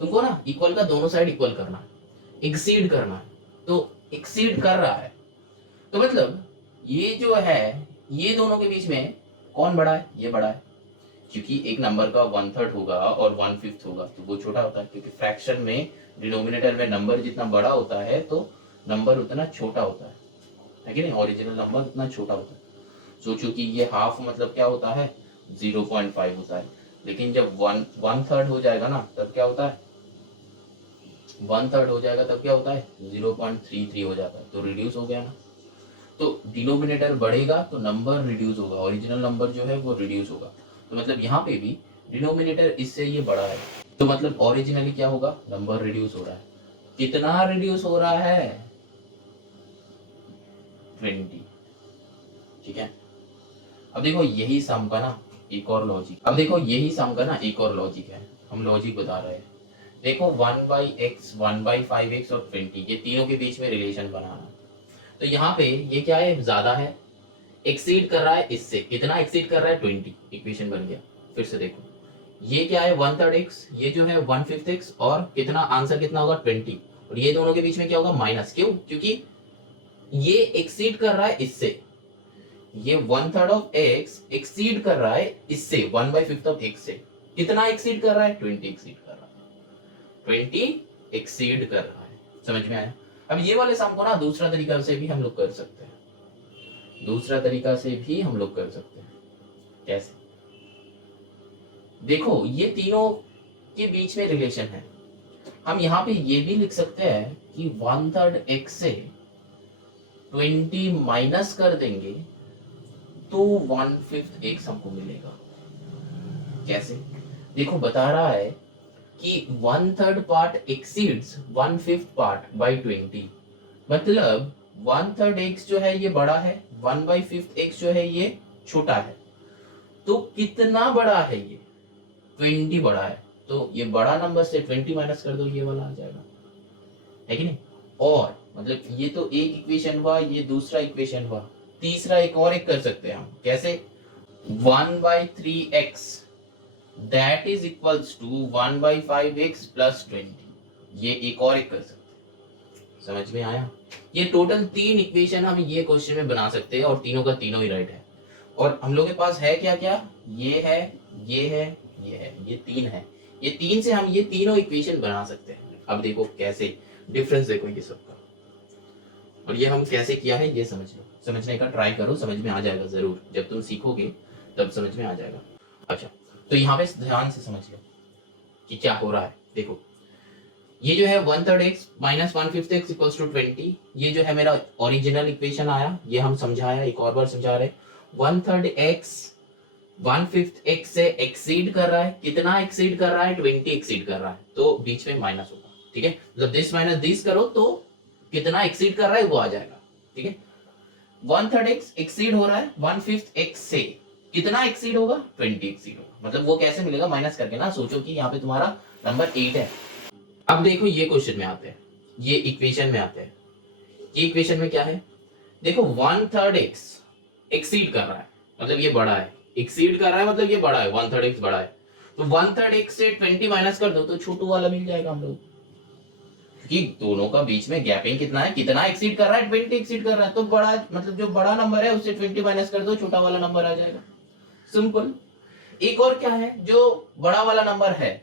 तुमको ना इक्वल का दोनों साइड इक्वल करना है, एक्सीड करना है, तो एक्सीड कर रहा है तो मतलब ये जो है, ये दोनों के बीच में कौन बड़ा है, ये बड़ा है, क्योंकि एक नंबर का 1/3 होगा और 1/5 होगा तो वो छोटा होता है, क्योंकि फ्रैक्शन में डिनोमिनेटर में नंबर जितना बड़ा होता है तो नंबर उतना छोटा होता है कि नहीं, ओरिजिनल नंबर उतना छोटा होता है। सोचो कि ये हाफ मतलब क्या होता है 0.5 होता है, लेकिन जब 1/3 हो जाएगा ना तब क्या होता है, 1/3 हो जाएगा तब क्या होता है 0.33 हो जाता है, तो रिड्यूस हो गया ना। तो डिनोमिनेटर बढ़ेगा तो नंबर रिड्यूस होगा, ओरिजिनल नंबर जो है वो रिड्यूस होगा, तो मतलब यहाँ पे भी डिनोमिनेटर इससे ये बड़ा है, तो मतलब ओरिजिनली क्या होगा, नंबर रिड्यूस हो रहा है। कितना रिड्यूस हो रहा है 20। ठीक है, अब देखो यही सम का ना एक और लॉजिक, अब देखो यही सम का ना एक और लॉजिक है, हम लॉजिक बता रहे हैं। देखो 1/x 1/5x और 20 ये तीनों के बीच में रिलेशन बनाना। तो यहाँ पे ये क्या है, ज्यादा है, एक्सीड कर रहा है इससे, कितना एक्सीड कर रहा है 20, इक्वेशन बन गया। फिर से देखो ये क्या है 1/3 x, ये जो है 1/5 x, और कितना आंसर कितना होगा 20, और ये दोनों के बीच में क्या होगा माइनस, क्यों, क्योंकि ये एक्सीड कर रहा है इससे, ये 1/3 ऑफ x एक्सीड कर रहा है इससे 1/5 ऑफ x से, कितना एक्सीड कर रहा है 20 एक्सीड कर रहा है, 20 एक्सीड कर रहा है। समझ में आया। अब ये वाले सम को ना दूसरा तरीका से भी हम लोग कर सकते हैं, दूसरा तरीका से भी हम लोग कर सकते हैं। कैसे, देखो ये तीनों के बीच में रिलेशन है, हम यहाँ पे ये भी लिख सकते हैं कि 1/3 x से 20 माइनस कर देंगे तो 1/5 x हमको मिलेगा। कैसे, देखो बता रहा है कि 1/3 पार्ट एक्सीड्स 1/5 पार्ट बाई 20, मतलब 1/3 x जो है ये बड़ा है, 1/5 x जो है ये छोटा है। तो कितना बड़ा है ये 20 बड़ा है, तो ये बड़ा नंबर से 20 माइनस कर दो, ये वाला आ जाएगा, है कि नहीं। और मतलब ये तो एक इक्वेशन हुआ, ये दूसरा इक्वेशन हुआ, तीसरा एक और एक कर सकते हैं हम। कैसे, 1/3x that is equals to 1/5x plus 20, ये एक और एक कर सकते हैं। समझ में आया। ये टोटल 3 इक्वेशन हम ये क्वेश्चन में बना सकते हैं और तीनों का तीनों ही राइट है। और हम लोग के पास है क्या क्या, ये है, ये है, ये है, ये 3 है, ये 3 से हम ये तीनों इक्वेशन बना सकते हैं। अब देखो कैसे, डिफरेंस देखो ये सबका, और ये हम कैसे किया है ये समझ लो, समझने का ट्राई करो, समझ में आ जाएगा जरूर, जब तुम सीखोगे तब समझ में आ जाएगा। अच्छा, तो यहाँ पे ध्यान से समझ लो कि क्या हो रहा है। देखो ये जो है 1/3 x minus 1/5 x equals to 20, ये जो है मेरा ओरिजिनल इक्वेशन आया, ये हम समझाया, एक और बार समझा रहे। 1/3 x 1/5 x से एक्सीड कर रहा है, कितना एक्सीड कर रहा है 20 एक्सीड कर रहा है, तो बीच में माइनस होगा, ठीक है। मतलब दिस माइनस दिस करो तो कितना एक्सीड कर रहा है वो आ जाएगा, ठीक है। 1/3 x एक्सीड हो रहा है 1/5 x से, कितना एक्सीड होगा 20 एक्सीड होगा, मतलब वो कैसे मिलेगा माइनस करके ना, सोचो कि यहाँ पे तुम्हारा नंबर 8 है। अब देखो ये क्वेश्चन में आते हैं, ये इक्वेशन में आते हैं। ये इक्वेशन में क्या है, देखो 1/3 x एक्सीड कर रहा है, मतलब ये बड़ा है, एक्सीड कर रहा है मतलब ये बड़ा है, 1/3 x बड़ा है, तो 1/3 x से 20 माइनस कर दो तो छोटू वाला मिल जाएगा हम लोग, कि दोनों का बीच में गैपिंग कितना है, कितना एक्सीड कर रहा है 20 एक्सीड कर रहा है, तो बड़ा मतलब जो बड़ा नंबर है उससे 20 माइनस कर दो, छोटा वाला नंबर आ जाएगा, सिंपल। एक और क्या है, जो बड़ा वाला नंबर है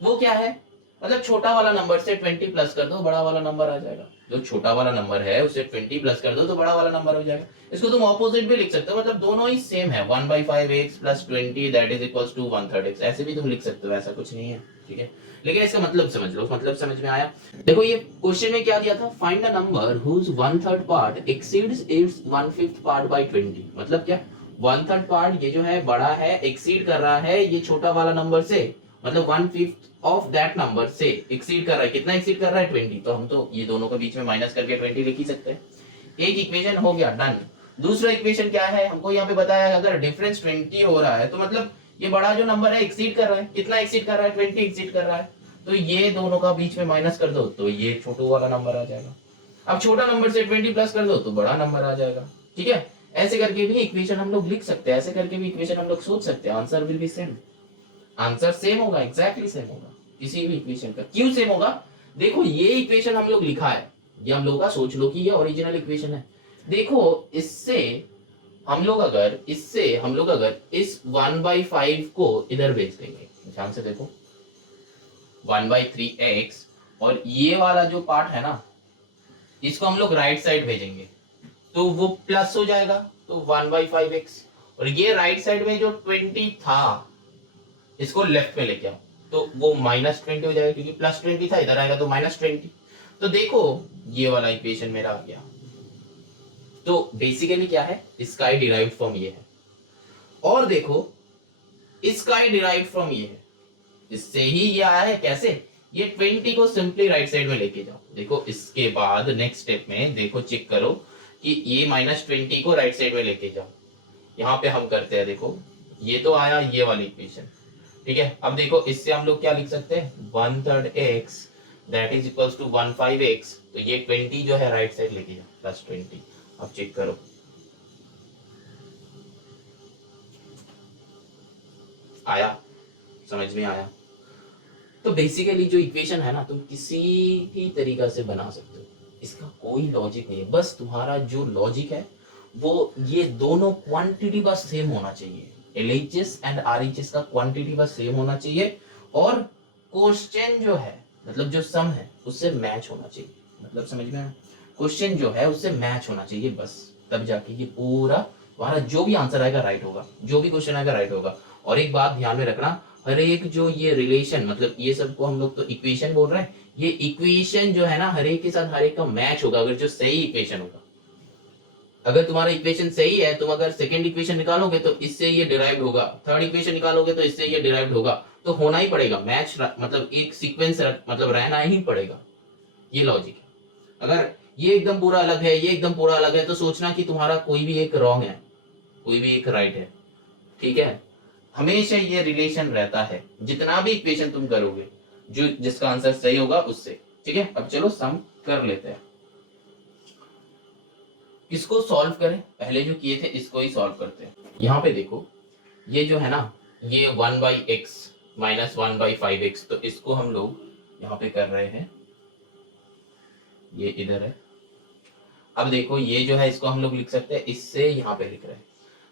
वो क्या है, मतलब छोटा वाला नंबर से 20 प्लस कर दो, बड़ा वाला नंबर आ जाएगा। जो छोटा वाला नंबर है उसे 20 प्लस कर दो तो बड़ा वाला नंबर हो जाएगा। इसको तुम ऑपोजिट भी लिख सकते हो, मतलब दोनों ही सेम है, 1/5x plus 20 that is equals to 1/3 x, ऐसे भी तुम लिख सकते हो, ऐसा कुछ नहीं है, ठीक है। लेकिन इसका मतलब समझ लो, मतलब समझ में आया। देखो ये क्वेश्चन में क्या दिया था, find a number whose 1/3 part exceeds its 1/5 part by 20, मतलब क्या 1/3 पार्ट ये जो है बड़ा है, एक्सीड कर रहा है ये छोटा वाला नंबर से, मतलब 1/5 ऑफ दैट नंबर से एक्सीड कर रहा है, कितना एक्सीड कर रहा है 20, तो हम तो ये दोनों के बीच में माइनस करके 20 लिख ही सकते हैं। एक इक्वेशन हो गया, डन। दूसरा इक्वेशन क्या है, हमको यहाँ पे बताया अगर डिफरेंस 20 हो रहा है तो मतलब ये बड़ा जो नंबर है एक्सीड कर रहा है, कितना एक्सीड कर रहा है 20 एक्सीड कर रहा है, तो ये दोनों का बीच में माइनस कर दो तो ये छोटू वाला नंबर आ जाएगा। अब छोटा नंबर से 20 प्लस कर दो तो बड़ा नंबर आ जाएगा, ठीक है। ऐसे करके भी इक्वेशन हम लोग लिख सकते हैं, ऐसे करके भी इक्वेशन हम लोग सोच सकते हैं, answer will B same, answer same होगा, एग्जैक्टली सेम होगा किसी भी इक्वेशन का। क्यों सेम होगा, देखो ये इक्वेशन हम लोग लिखा है, ये हम लोग का सोच लो कि ये ओरिजिनल इक्वेशन है। देखो इससे हम लोग अगर इस 1/5 को इधर भेज देंगे, ध्यान से देखो 1/3x, और ये वाला जो पार्ट है ना इसको हम लोग राइट साइड भेजेंगे तो वो प्लस हो जाएगा, तो 1/5x, और ये राइट साइड में जो 20 था इसको लेफ्ट में लेके आओ तो वो -20 हो जाएगा, क्योंकि +20 था, इधर आएगा तो -20। तो देखो ये वाला इक्वेशन मेरा आ गया। तो बेसिकली क्या है, इसका ही डिराइव्ड फ्रॉम ये है, और देखो इसका ही डिराइव्ड फ्रॉम ये है, इससे ही ये आया है। कैसे, ये 20 को सिंपली राइट साइड में लेके जाओ। देखो इसके बाद नेक्स्ट स्टेप में देखो चेक करो कि ये -20 को राइट साइड में लेके जाओ। यहाँ पे हम करते हैं, देखो ये तो आया ये वाली इक्वेशन, ठीक है, अब देखो इससे हम लोग क्या लिख सकते हैं, 1/3 x that is equals to 15x, तो ये 20 जो है राइट साइड लेके जाओ प्लस 20। अब चेक करो, आया, समझ में आया। तो बेसिकली जो इक्वेशन है ना, तुम किसी भी तरीका से बना सकते हो, इसका कोई लॉजिक नहीं है, बस तुम्हारा जो लॉजिक है वो ये दोनों क्वांटिटी बस सेम होना चाहिए, एलएचएस एंड आरएचएस का क्वांटिटी बस सेम होना चाहिए, और क्वेश्चन जो है मतलब जो सम है उससे मैच होना चाहिए, मतलब समझ में आया, क्वेश्चन जो है उससे मैच होना चाहिए बस, तब जाके ये पूरा तुम्हारा जो भी आंसर आएगा राइट होगा, जो भी क्वेश्चन आएगा राइट होगा। और एक बात ध्यान में रखना, हर एक जो ये रिलेशन मतलब ये सब को हम लोग तो इक्वेशन बोल रहे हैं, ये इक्वेशन जो है ना हर एक के साथ हर एक का मैच होगा, अगर जो सही इक्वेशन होगा। अगर तुम्हारा इक्वेशन सही है, तुम अगर सेकंड इक्वेशन निकालोगे तो इससे ये डिराइव्ड होगा, थर्ड इक्वेशन निकालोगे तो इससे ये डिराइव्ड होगा, तो होना ही पड़ेगा मैच, मतलब एक सीक्वेंस मतलब रहना ही पड़ेगा, ये लॉजिक है। अगर ये एकदम पूरा अलग है, ये एकदम पूरा अलग है, तो सोचना कि तुम्हारा कोई भी एक रॉन्ग है, कोई भी एक राइट है, ठीक है। हमेशा ये रिलेशन रहता है, जितना भी इक्वेशन तुम करोगे, जो जिसका आंसर सही होगा उससे, ठीक है। अब चलो सम कर लेते हैं, इसको सॉल्व करें, पहले जो किए थे इसको ही सॉल्व करते हैं। यहाँ पे देखो, ये जो है ना, ये 1/x माइनस 1/5x, तो इसको हम लोग यहाँ पे कर रहे हैं, ये इधर है। अब देखो ये जो है इसको हम लोग लिख सकते हैं, इससे यहाँ पे लिख रहे हैं,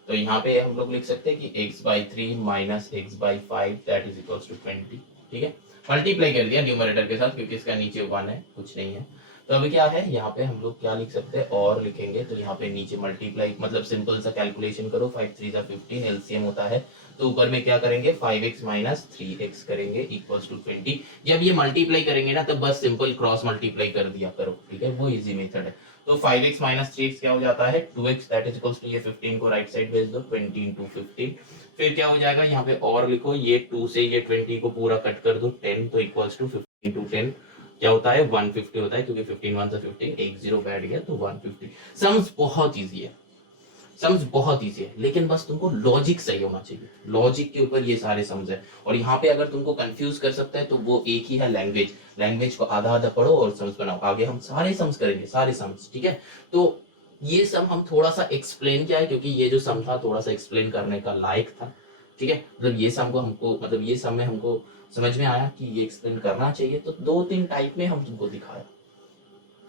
तो यहाँ पे हम लोग लिख सकते हैं कि x/3 minus x/5 that is equals to 20, ठीक है। मल्टीप्लाई कर दिया न्यूमरेटर के साथ, क्योंकि इसका नीचे 1 है, कुछ नहीं है। तो अभी क्या है, यहाँ पे हम लोग क्या लिख सकते हैं, और लिखेंगे, तो यहाँ पे नीचे मल्टीप्लाई मतलब सिंपल सा कैलकुलेशन करो, 5 3 15 एलसीएम होता है, तो ऊपर में क्या करेंगे, 5x माइनस 3x करेंगे इक्वल्स टू 20। जब ये मल्टीप्लाई करेंगे ना, तब बस सिंपल क्रॉस मल्टीप्लाई कर दिया करो, ठीक है, वो इजी मेथड है। तो 5x माइनस 3x क्या हो जाता है, 2x that is equals to, ये 15 को राइट साइड भेज दो, 20 into 15, फिर क्या हो जाएगा, यहाँ पे और लिखो, ये 2 से ये 20 को पूरा कट कर दो, 10, तो इक्वल्स टू 15 into 10 क्या होता है, 150 होता है, क्योंकि 15 1 से 15, एक जीरो बैठ गया तो 150। सम्स बहुत इजी है, सम्स बहुत इजी है, लेकिन बस तुमको लॉजिक सही होना चाहिए, लॉजिक के ऊपर ये सारे सम्स है। और यहाँ पे अगर तुमको कंफ्यूज कर सकता है तो वो एक ही है, लैंग्वेज, लैंग्वेज को आधा आधा पढ़ो और सम्स बनाओ, आगे हम सारे सम्स करेंगे, सारे सम्स, ठीक है। तो ये सम हम थोड़ा सा एक्सप्लेन किया है, क्योंकि ये जो सम था थोड़ा सा एक्सप्लेन करने का लायक था, ठीक है। मतलब ये सम को हमको, मतलब ये सम में हमको समझ में आया कि ये एक्सप्लेन करना चाहिए, तो 2-3 टाइप में हम तुमको दिखाया,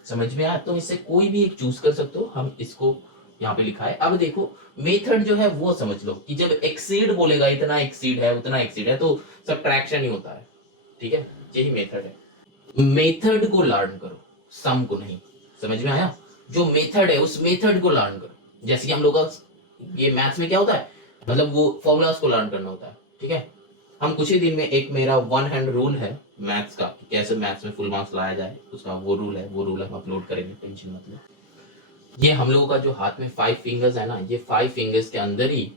समझ में आया, तुम इससे कोई भी एक चूज कर सकते हो, हम इसको यहाँ पे लिखा है। अब देखो मेथड जो है वो समझ लो, कि जब एक्सीड बोलेगा, इतना एक्सीड है उतना एक्सीड है, तो सब्ट्रैक्शन ही होता है, ठीक है, यही मेथड है। मेथड को लर्न करो, सम को नहीं, समझ में आया, जो मेथड है उस मेथड को लर्न करो। जैसे कि हम लोग का ये मैथ्स में क्या होता है, मतलब वो फॉर्मूलाज को लर्न करना होता है, ठीक है। हम कुछ ही दिन में, एक मेरा 1 हैंड रूल है मैथ्स का, कि कैसे मैथ्स में फुल मार्क्स लाया जाए, उसका वो रूल है, वो रूल हम अपलोड करेंगे, टेंशन मत लो। ये हम लोगों का जो हाथ में 5 फिंगर्स है ना, ये 5 फिंगर्स के अंदर ही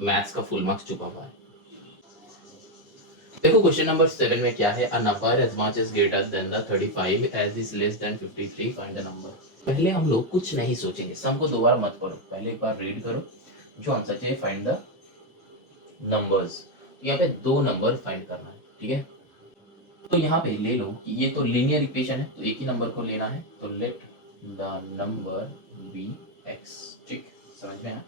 मैथ्स का फुल मार्क्स छुपा हुआ है। देखो क्वेश्चन नंबर 7 में क्या है, a number as much is greater than the 35 as is less than 53, find the number. पहले हम लोग कुछ नहीं सोचेंगे, सम को दोबारा मत पढ़ो, पहले एक बार रीड करो, जो आंसर चाहिए फाइंड द नंबर्स। यहाँ पे 2 नंबर फाइंड करना है, ठीक है। तो यहाँ पे ले लो कि ये तो लीनियर इक्वेशन है, तो एक ही नंबर को लेना है, तो let the number be x, ठीक, समझ में है।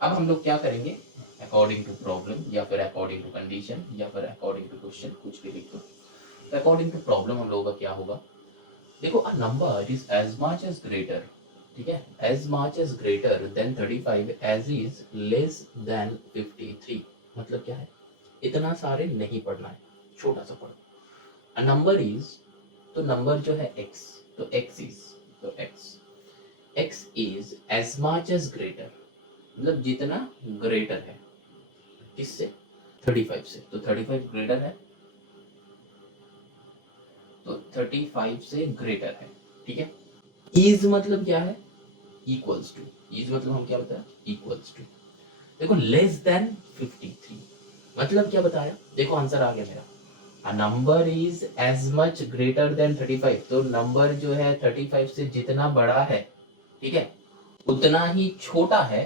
अब हम लोग क्या करेंगे, अकॉर्डिंग टू प्रॉब्लम या फिर अकॉर्डिंग टू कंडीशन या फिर अकॉर्डिंग टू क्वेश्चन, कुछ भी लिख दो। तो अकॉर्डिंग टू प्रॉब्लम हम लोगों का क्या होगा, देखो a number is as much as greater, ठीक है, as much as greater than 35 as is less than 53, मतलब क्या है, इतना सारे नहीं पढ़ना है, छोटा सा पढ़ो। अ नंबर इज, तो नंबर जो है x, तो x इज, तो x is as much as greater, मतलब जितना ग्रेटर है, किससे, 35 से, तो 35 ग्रेटर है, तो 35 से ग्रेटर है, ठीक है। इज मतलब क्या है, इक्वल्स टू, इज मतलब हम क्या बताया, इक्वल्स टू। देखो लेस देन 53 मतलब क्या बताया, देखो आंसर आ गया मेरा, a number is as much greater than 35, तो नंबर जो है 35 से जितना बड़ा है, ठीक है, उतना ही छोटा है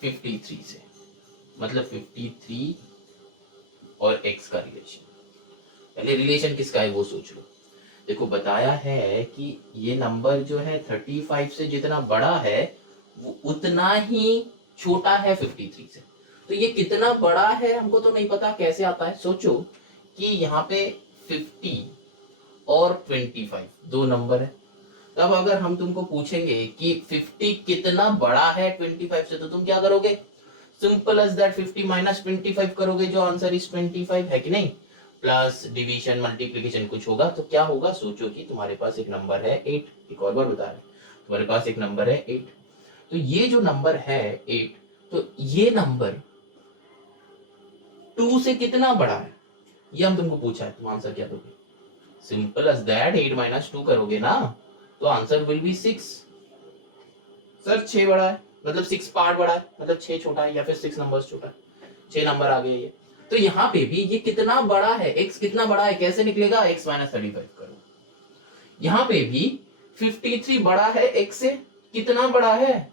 53 से, मतलब 53 और x का रिलेशन। पहले रिलेशन किसका है वो सोच लो। देखो बताया है कि ये नंबर जो है 35 से जितना बड़ा है वो उतना ही छोटा है 53 से। तो ये कितना बड़ा है हमको तो नहीं पता, कैसे आता है। सोचो कि यहाँ पे 50 और 25 दो नंबर है। तब अगर हम तुमको पूछेंगे कि 50 कितना बड़ा है 25 से, तो तुम क्या करोगे? सिंपल एज दैट 50 माइनस 25 करोगे, जो आंसर इज 25 है कि नहीं। प्लस डिवीजन मल्टीप्लीकेशन कुछ होगा तो क्या होगा। सोचो कि तुम्हारे पास एक नंबर है 8, एक और बार बता रहे तुम्हारे पास एक नंबर है 8, तो ये जो नंबर है 8, तो ये नंबर 2 से कितना बड़ा है ये हम तुमको पूछा है, तुम आंसर क्या दोगे? सिंपल एज दैट 8 माइनस 2 करोगे ना, तो आंसर विल बी 6। सर 6 बड़ा है मतलब 6 पार्ट बड़ा है, मतलब 6 छोटा है, या फिर 6 नंबर्स छोटा है, 6 नंबर आ गए ये। तो यहाँ पे भी ये कितना बड़ा है, x कितना बड़ा है, कैसे निकलेगा? x माइनस 35 करो। यहाँ पे भी 53 बड़ा है x से, कितना बड़ा है?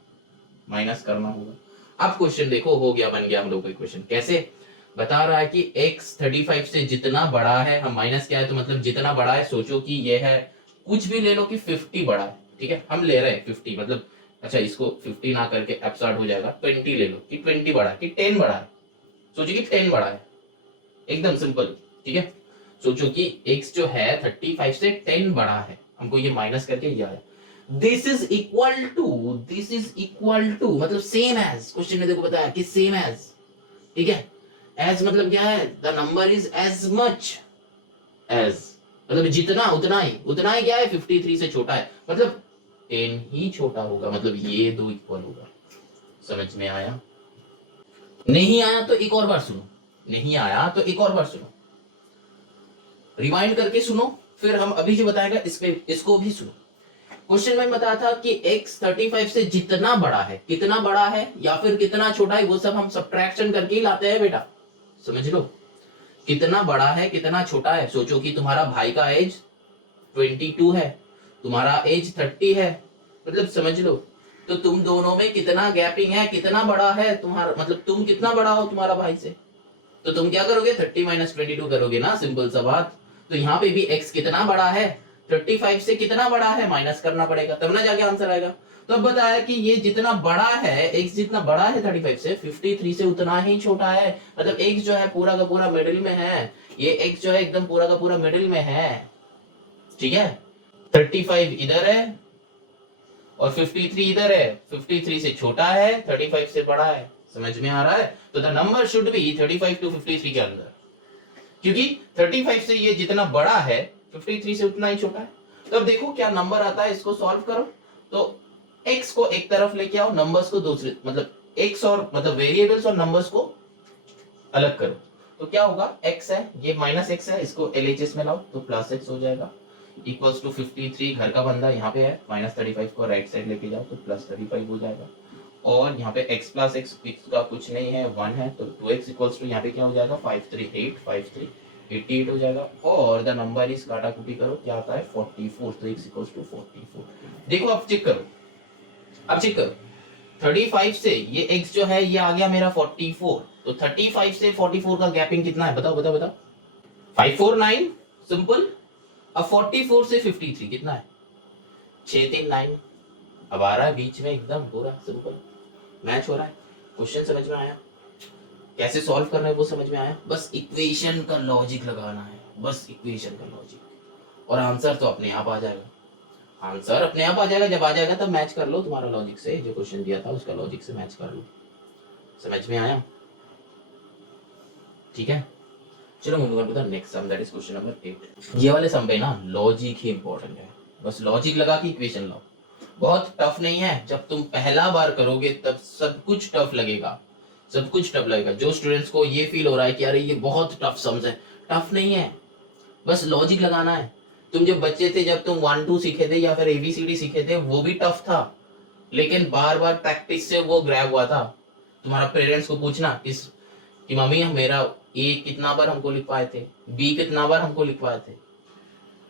माइनस करना होगा। अब क्वेश्चन देखो हो गया, बन गया हम लोग का क्वेश्चन। कैसे बता रहा है कि x 35 से जितना बड़ा है, हम माइनस क्या है तो मतलब जितना बड़ा है। सोचो कि ये है, कुछ भी ले लो कि 50 बड़ा है, ठीक है, हम ले रहे हैं 50 मतलब अच्छा इसको 50 ना करके एब्सॉर्ट हो जाएगा, 20 ले लो कि 20 बड़ा है कि 10 बड़ा है। सोचो कि 10 बड़ा है, एकदम सिंपल, ठीक है। सोचो कि x जो है 35 से 10 बड़ा है, हमको ये माइनस करके ये आया। दिस इज इक्वल टू मतलब सेम एज, क्वेश्चन में देखो बताया कि सेम एज, ठीक है। एज मतलब क्या है? The number is as much as, मतलब जितना उतना ही क्या है 53 से छोटा है, मतलब 10 ही छोटा होगा, मतलब ये दो इक्वल होगा। समझ में आया? नहीं आया तो एक और बार सुनो, नहीं आया तो एक और बार सुनो, रिवाइंड करके सुनो, फिर हम अभी जो बताएगा इसको भी सुनो। क्वेश्चन में बताया था कि x 35 से जितना बड़ा है, कितना बड़ा है या फिर कितना छोटा है, वो सब हम सब्ट्रैक्शन करके ही लाते हैं बेटा, समझ लो। कितना बड़ा है कितना छोटा है। सोचो कि तुम्हारा भाई का एज 22 है, तुम्हारा एज 30 है, मतलब समझ लो तो तुम दोनों में कितना गैपिंग है, कितना बड़ा है तुम्हारा, मतलब तुम कितना बड़ा हो तुम्हारा भाई से। तो तुम क्या करोगे? 30 माइनस 22 करोगे ना, सिंपल सा बात। तो यहाँ पे भी x कितना बड़ा है, 35 से कितना बड़ा है, माइनस करना पड़ेगा तब ना जाके आंसर आएगा। तो अब बताया कि ये जितना बड़ा है, x जितना बड़ा है 35 से, 53 से उतना ही छोटा है, मतलब x जो है पूरा का पूरा मिडिल में है, ये x जो है एकदम पूरा का पूरा मिडिल में है, ठीक है। 35 इधर है और 53 इधर है, 53 से छोटा है, 35 से बड़ा है। समझ में आ रहा है? तो the number should be 35 to 53 के अंदर, क्योंकि 35 से ये जितना बड़ा है 53 से उतना ही छोटा है। तो अब देखो क्या नंबर आता है, इसको सॉल्व करो। तो x को एक तरफ लेके आओ, नंबर्स को दूसरे, मतलब x और मतलब वेरिएबल्स और नंबर्स को अलग करो। तो क्या होगा? x है, ये माइनस x है, इसको LHS में लाओ तो प्लस x हो जाएगा, इक्वल्स टू 53 घर का बंदा यहाँ पे है, माइनस 35 को राइट साइड लेके जाओ तो प्लस 35 हो जाएगा। और यहाँ पे x प्लस x का कुछ नहीं है, 1 है, तो 2x इक्वल्स टू यहाँ पे क्या हो जाएगा? 538 हो जाएगा। और द नंबर इज काटा कुटी करो, क्या आता है? 44, तो x इक्वल्स टू 44। देखो अब चेक करो, 35 से ये x जो है ये आ गया मेरा 44, तो 35 से 44 का गैपिंग कितना है? बताओ बताओ बताओ। 549, सिंपल। अब 44 से 53 कितना है? 639। अब आ रहा है बीच में एकदम पूरा सिंपल मैच हो रहा है। क्वेश्चन समझ में आया? कैसे सॉल्व करना है वो समझ में आया? बस इक्वेशन का लॉजिक लगाना है, बस इक्वेशन का लॉजिक, और आंसर तो अपने आप आ जाएगा। आंसर अपने आप आ जाएगा, जब आ जाएगा तब मैच कर लो तुम्हारा लॉजिक से, जो क्वेश्चन दिया था उसका लॉजिक से मैच कर लो। समझ में आया? ठीक है, चलो move on to the next sum, that is question number 8। ये वाले सम पे ना लॉजिक ही इंपॉर्टेंट है, बस लॉजिक लगा के इक्वेशन लाओ। बहुत टफ नहीं है, जब तुम पहला बार करोगे तब सब कुछ टफ लगेगा, सब कुछ टफ लगेगा। जो स्टूडेंट्स को ये फील हो रहा है कि अरे ये बहुत टफ सम्स है, टफ नहीं है, बस लॉजिक लगाना है। तुम जब बच्चे थे, जब तुम 1 2 सीखे थे या फिर ABCD सीखे थे, वो भी टफ था, लेकिन बार बार प्रैक्टिस से वो ग्रैब हुआ था। तुम्हारा पेरेंट्स को पूछना कि मम्मी मेरा A कितना बार हमको लिखवाए थे, B कितना बार हमको लिखवाए थे,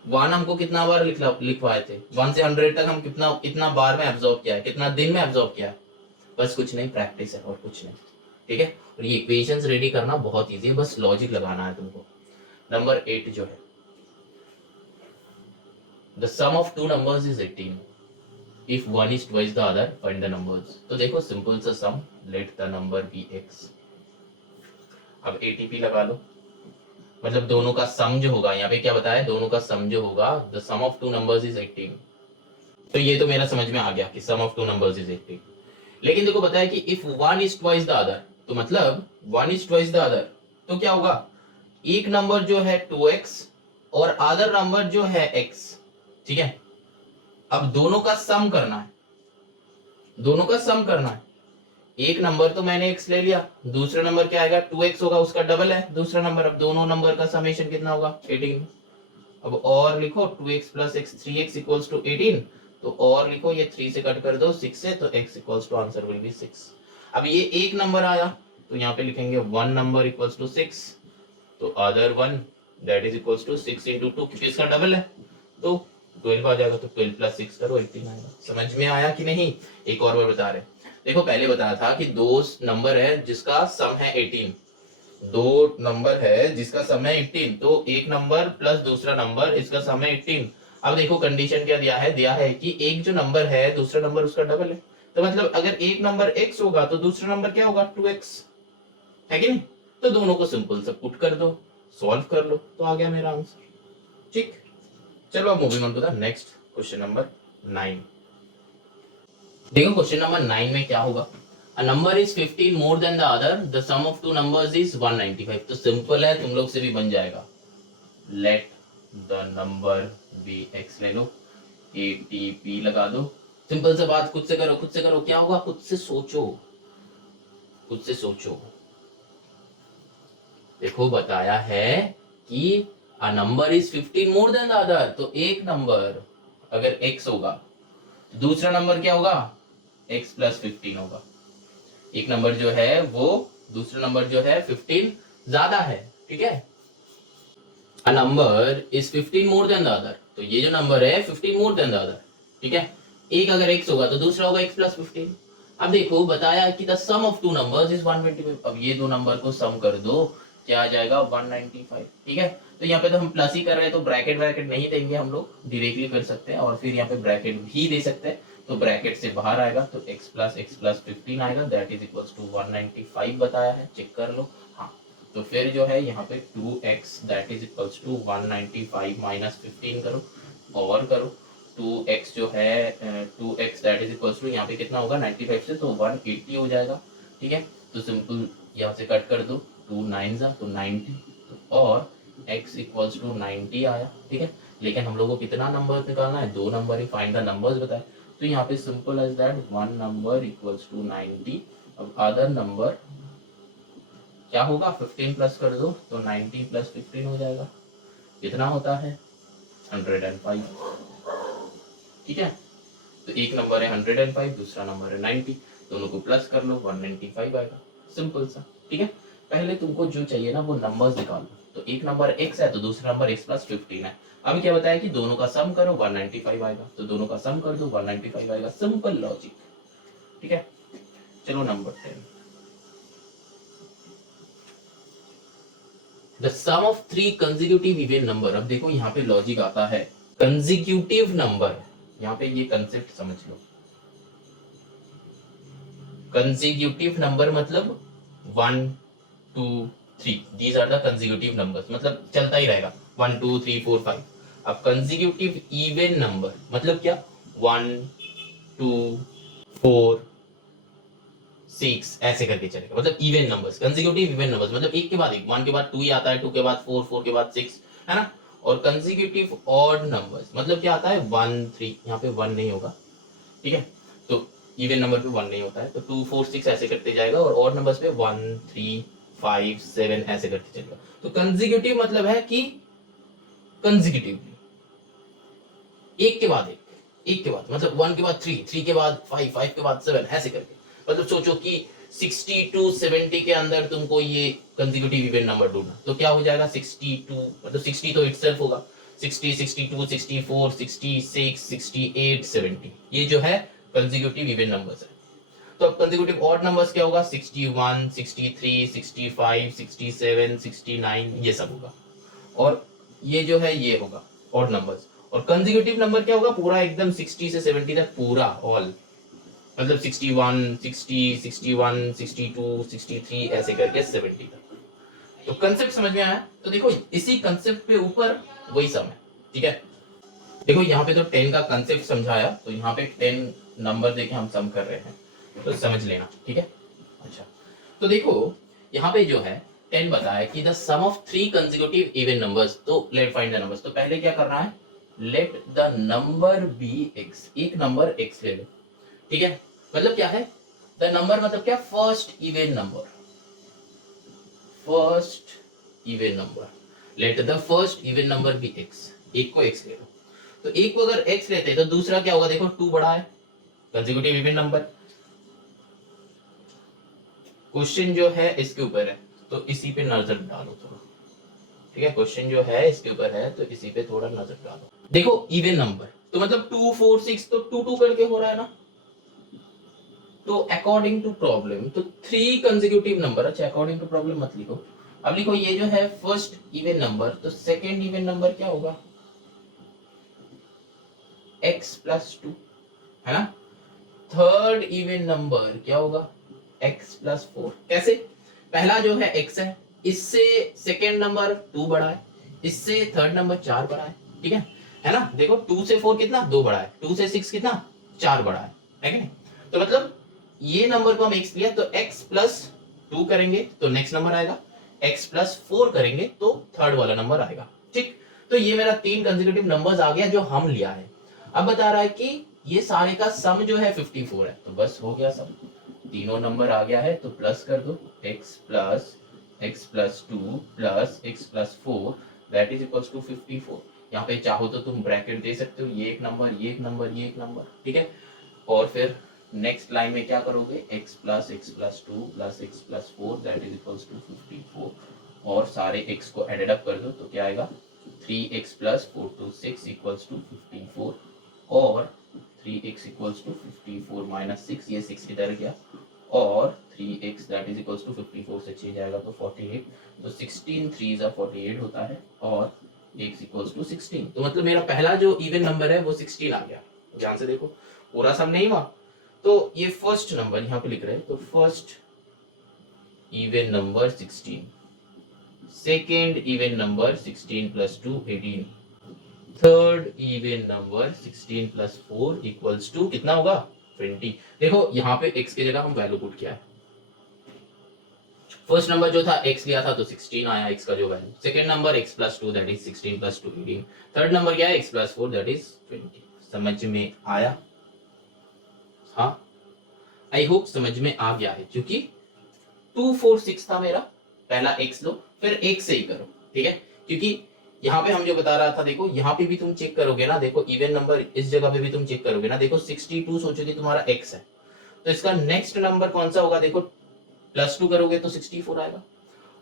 1 हमको कितना बार लिखवाए थे, 1 से 100 तक हम कितना बार में एब्जॉर्ब किया है, कितना दिन में एब्जॉर्ब किया है। बस कुछ नहीं, प्रैक्टिस है और कुछ नहीं, ठीक है। और ये इक्वेशंस रेडी करना बहुत इजी है, बस लॉजिक लगाना है तुमको। नंबर 8 जो है, the sum of two numbers is 18 if one is twice the other find the numbers. तो देखो सिंपल सा sum, let the number be x। अब एटीपी लगा लो, मतलब दोनों का सम जो होगा, यहाँ पे क्या बताया, दोनों का सम जो होगा, the sum of two numbers is 18। तो ये तो मेरा समझ में आ गया कि sum of two numbers is 18। लेकिन देखो बताया कि if one is twice the other, तो मतलब one is twice the other, तो क्या होगा, एक नंबर जो है 2x और अदर नंबर जो है x, ठीक है। अब दोनों का सम करना है, दोनों का सम करना है। एक नंबर तो मैंने x ले लिया, दूसरा नंबर क्या आएगा, 2x होगा, उसका डबल है दूसरा नंबर। अब दोनों नंबर का समेशन कितना होगा, 18। अब और लिखो 2x plus x 3x equals to 18। तो और लिखो, ये 3 से कट कर दो 6 से, तो x equals to answer will be 6। अब ये एक नंबर आया, तो यहाँ पे लिखेंगे वन नंबर इक्वल्स टू 6, तो other one that is equals to 6 into 2, क्योंकि इसका डबल है, तो 12 आ जाएगा। तो 12 प्लस 6 करो 18 आएगा। समझ में आया कि नहीं? एक और बार बता रहे, देखो पहले बताया था कि दो नंबर है जिसका सम है 18, दो नंबर है जिसका सम है 18, तो एक नंबर प्लस दूसरा नंबर इसका सम है 18। अब देखो कंडीशन क्या दिया है, दिया है कि एक जो नंबर है दूसरा नंबर उसका डबल है, तो मतलब अगर एक नंबर x होगा तो दूसरा नंबर क्या होगा, 2x, है कि नहीं? तो दोनों को सिंपल से पुट कर दो, सॉल्व कर लो, तो आ गया मेरा आंसर। ठीक, चलो अब moving on to the next question number 9। देखो क्वेश्चन नंबर 9 में क्या होगा, a number is 15 more than the other, the sum of two numbers is 195। तो सिंपल है, तुम लोग से भी बन जाएगा, let the number be x ले लो, ATP लगा दो, सिंपल से बात, खुद से करो, खुद से करो, क्या होगा, खुद से सोचो, खुद से सोचो। देखो बताया है कि a number is 15 more than the other, तो एक नंबर अगर x होगा, दूसरा नंबर क्या होगा, x प्लस 15 होगा। एक नंबर जो है वो दूसरा नंबर जो है 15 ज्यादा है, ठीक है। a number is 15 more than the other, तो ये जो नंबर है 15 more than the other, ठीक है। एक अगर x होगा तो दूसरा होगा x प्लस 15। अब देखो बताया कि the sum of two numbers is 125। अब ये दो नंबर को सम कर दो, क्या आ जाएगा, 195, ठीक है। तो यहाँ पे तो हम प्लस ही कर रहे हैं, तो ब्रैकेट ब्रैकेट नहीं देंगे हम लोग, डायरेक्टली कर सकते हैं, और फिर यहाँ पे ब्रैकेट भी दे सकते हैं, तो ब्रैकेट से बाहर आएगा तो x प्लस 15 आएगा, दैट इज इक्वल्स टू 195 बताया है, चेक कर लो। हाँ, तो फिर जो है यहाँ पे 2x that is equals to 195 minus 15 करो, और करो 2x जो है 2x that is equals to यहाँ पे कितना होगा 95 से, तो 180 हो जाएगा, ठीक है। तो सिंपल यहाँ से कट कर दो, 2 9 तो 90, और x इक्वल्स टू 90 आया, ठीक है। लेकिन हम लोग को कितना नंबर निकालना है, दो नंबर ही, फाइंड द नंबर्स बताए। तो यहाँ पे simple as that one number equals to 90। अब अदर नंबर क्या होगा, 15 प्लस कर दो, तो 90 प्लस 15 हो जाएगा, कितना होता है 105, ठीक है। तो एक नंबर है 105, दूसरा नंबर है 90, दोनों को प्लस कर लो, 195 आएगा, सिंपल सा, ठीक है। पहले तुमको जो चाहिए ना वो नंबर्स निकालो, तो एक नंबर x है तो दूसरा नंबर x प्लस 15 है। अब क्या बताया कि दोनों का सम करो, 195 आएगा, तो दोनों का सम कर दो, 195 आएगा, सिंपल लॉजिक, ठीक है। चलो number 10, the sum of 3 consecutive even number. अब देखो यहाँ पे लॉजिक आता है, कंसेक्यूटिव नंबर, यहाँ पे ये कंसेप्ट समझ लो, कंसेक्यूटिव नंबर मतलब 1 2 3, these are the consecutive numbers, मतलब चलता ही रहेगा 1 2 3 4 5। अब कंसेक्यूटिव इवन नंबर मतलब क्या, 1 2 4 6 ऐसे करके चलेगा, मतलब even numbers, consecutive even numbers मतलब एक के बाद एक, 1 के बाद 2 ही आता है, 2 के बाद 4 4 के बाद 6, है ना। और कंसेक्यूटिव ऑड नंबर्स मतलब क्या आता है, 1 3, यहाँ पे 1 नहीं होगा, ठीक है। तो इवन नंबर पे 1 नहीं होता है, तो 2 4 6 ऐसे करते जाएगा, और ऑड नंबर्स पे 1 3 5 7 ऐसे करते चलेगा। तो कंसेक्यूटिव मतलब है कि कंसेक्यूटिवली एक के बाद एक के बाद, मतलब 1 के बाद 3 3 के बाद 5 5 के बाद 7 ऐसे करके, मतलब सोचो कि 60 टू 70 के अंदर तुमको ये कंसेक्यूटिव इवन नंबर ढूंढना, तो क्या हो जाएगा 62, मतलब 60 तो इटसेल्फ होगा, 60 62 64 66 68 70, ये जो है कंसेक्यूटिव इवन नंबर्स है। तो अब कंसेक्यूटिव ऑड नंबर्स क्या होगा, 61, 63, 65, 67, 69 ये सब होगा, और ये जो है ये होगा ऑड नंबर्स। और कंसेक्यूटिव नंबर क्या होगा, पूरा एकदम 60 से 70 तक पूरा ऑल, मतलब 61, 60, 61, 62, 63 ऐसे करके 70 तक। तो कंसेप्ट समझ में आया। तो देखो इसी कंसेप्ट पे ऊपर वही सम है, ठीक है। देखो यहाँ पे तो 10 का कंसेप्ट समझाया, तो यहाँ पे 10 नंबर देके हम सम कर रहे हैं, तो समझ लेना, ठीक है। अच्छा, तो देखो यहाँ पे जो है 10 बताया कि the sum of 3 consecutive even numbers, तो लेट फाइंड द नंबर्स। तो पहले क्या करना है, let the number be x, एक नंबर x ले लो, ठीक है। मतलब क्या है, द नंबर मतलब क्या, first even number, first even number, let the first even number be x, एक को x ले लो। तो एक को अगर x लेते हैं तो दूसरा क्या होगा, देखो 2 बड़ा है, कंसेक्यूटिव इवन नंबर। क्वेश्चन जो है इसके ऊपर है, तो इसी पे नजर डालो थोड़ा, ठीक है। क्वेश्चन जो है इसके ऊपर है, तो इसी पे थोड़ा नजर डालो। देखो इवन नंबर तो मतलब 2, 4, 6 तो 2 2 करके हो रहा है ना, तो अकॉर्डिंग टू प्रॉब्लम तो 3 कंसेक्यूटिव नंबर, अच्छा अकॉर्डिंग टू प्रॉब्लम मत लिखो, अब लिखो ये जो है फर्स्ट इवन नंबर, तो सेकंड इवन नंबर क्या होगा, x प्लस 2, है ना। थर्ड इवन नंबर क्या होगा, x प्लस 4। कैसे, पहला जो है x है, इससे सेकंड नंबर 2 बड़ा है, इससे थर्ड नंबर 4 बड़ा है, ठीक है ना। देखो 2 से 4 कितना, 2 बड़ा है, 2 से 6 कितना, 4 बड़ा है कि नहीं। तो मतलब ये नंबर को हम x लिया, तो x प्लस 2 करेंगे तो नेक्स्ट नंबर आएगा, x प्लस 4 करेंगे तो थर्ड वाला नंबर आएगा, ठीक। तो ये मेरा 3 कंसेक्यूटिव नंबर्स आ गया जो हम लिया है। अब बता रहा है कि ये सारे का सम जो है 54 है, तो बस हो गया सम, तीनों नंबर आ गया है, तो प्लस कर दो, x plus 2 plus x plus 4 that is equals to 54। यहाँ पे चाहो तो तुम ब्रैकेट दे सकते हो, ये एक नंबर, ये एक नंबर, ये एक नंबर, ठीक है। और फिर नेक्स्ट लाइन में क्या करोगे, x plus 2 plus x plus 4 that is equals to 54, और सारे x को एडेड अप कर दो, तो क्या आएगा, 3x plus 4 to 6 equals to 54, और 3x इक्वल्स टू 54 माइनस 6, ये 6 इधर गया, और 3x that is equals to 54 से 6 जाएगा तो 48, तो 16 3 48 होता है, और x इक्वल्स टू 16। तो मतलब मेरा पहला जो इवन नंबर है वो 16 आ गया। ध्यान से देखो, पूरा सम नहीं हुआ, तो ये फर्स्ट नंबर यहाँ पे लिख रहे हैं, तो first even number 16, second even number 16 plus 2 18, third even number 16 plus 4 equals to कितना होगा, 20। देखो यहाँ पे x की जगह हम वैल्यू पुट किया है, फर्स्ट नंबर जो था x लिया था तो 16 आया x का जो value, second number x plus 2 that is 16 plus 2 18, third number क्या है x प्लस 4 दैट इज 20। समझ में आया, हाँ आई होप समझ में आ गया है, क्योंकि 2 4 6 था मेरा, पहला x लो फिर x से ही करो, ठीक है। क्योंकि यहाँ पे हम जो बता रहा था, देखो यहाँ पे भी तुम चेक करोगे ना, देखो इवन नंबर इस जगह पे भी तुम चेक करोगे ना, देखो 62 सोचो कि तुम्हारा x है, तो इसका नेक्स्ट नंबर कौन सा होगा, देखो प्लस 2 करोगे तो 64 आएगा,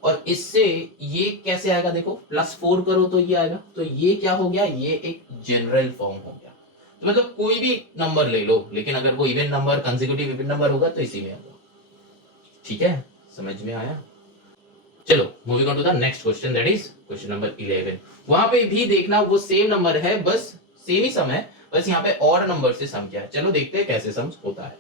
और इससे ये कैसे आएगा, देखो प्लस 4 करो तो ये आएगा, तो ये क्या हो गया, ये एक जनरल फॉर्म हो गया। तो मतलब कोई भी नंबर ले लो, लेकिन अगर वो even number consecutive even number होगा तो इसी में होगा, ठीक है, समझ में आया। चलो moving on to the next question, that is question number 11। वहां पे भी देखना वो सेम नंबर है, बस सेम ही सम है, बस यहाँ पे और नंबर से सम किया है। चलो देखते हैं कैसे सम होता है।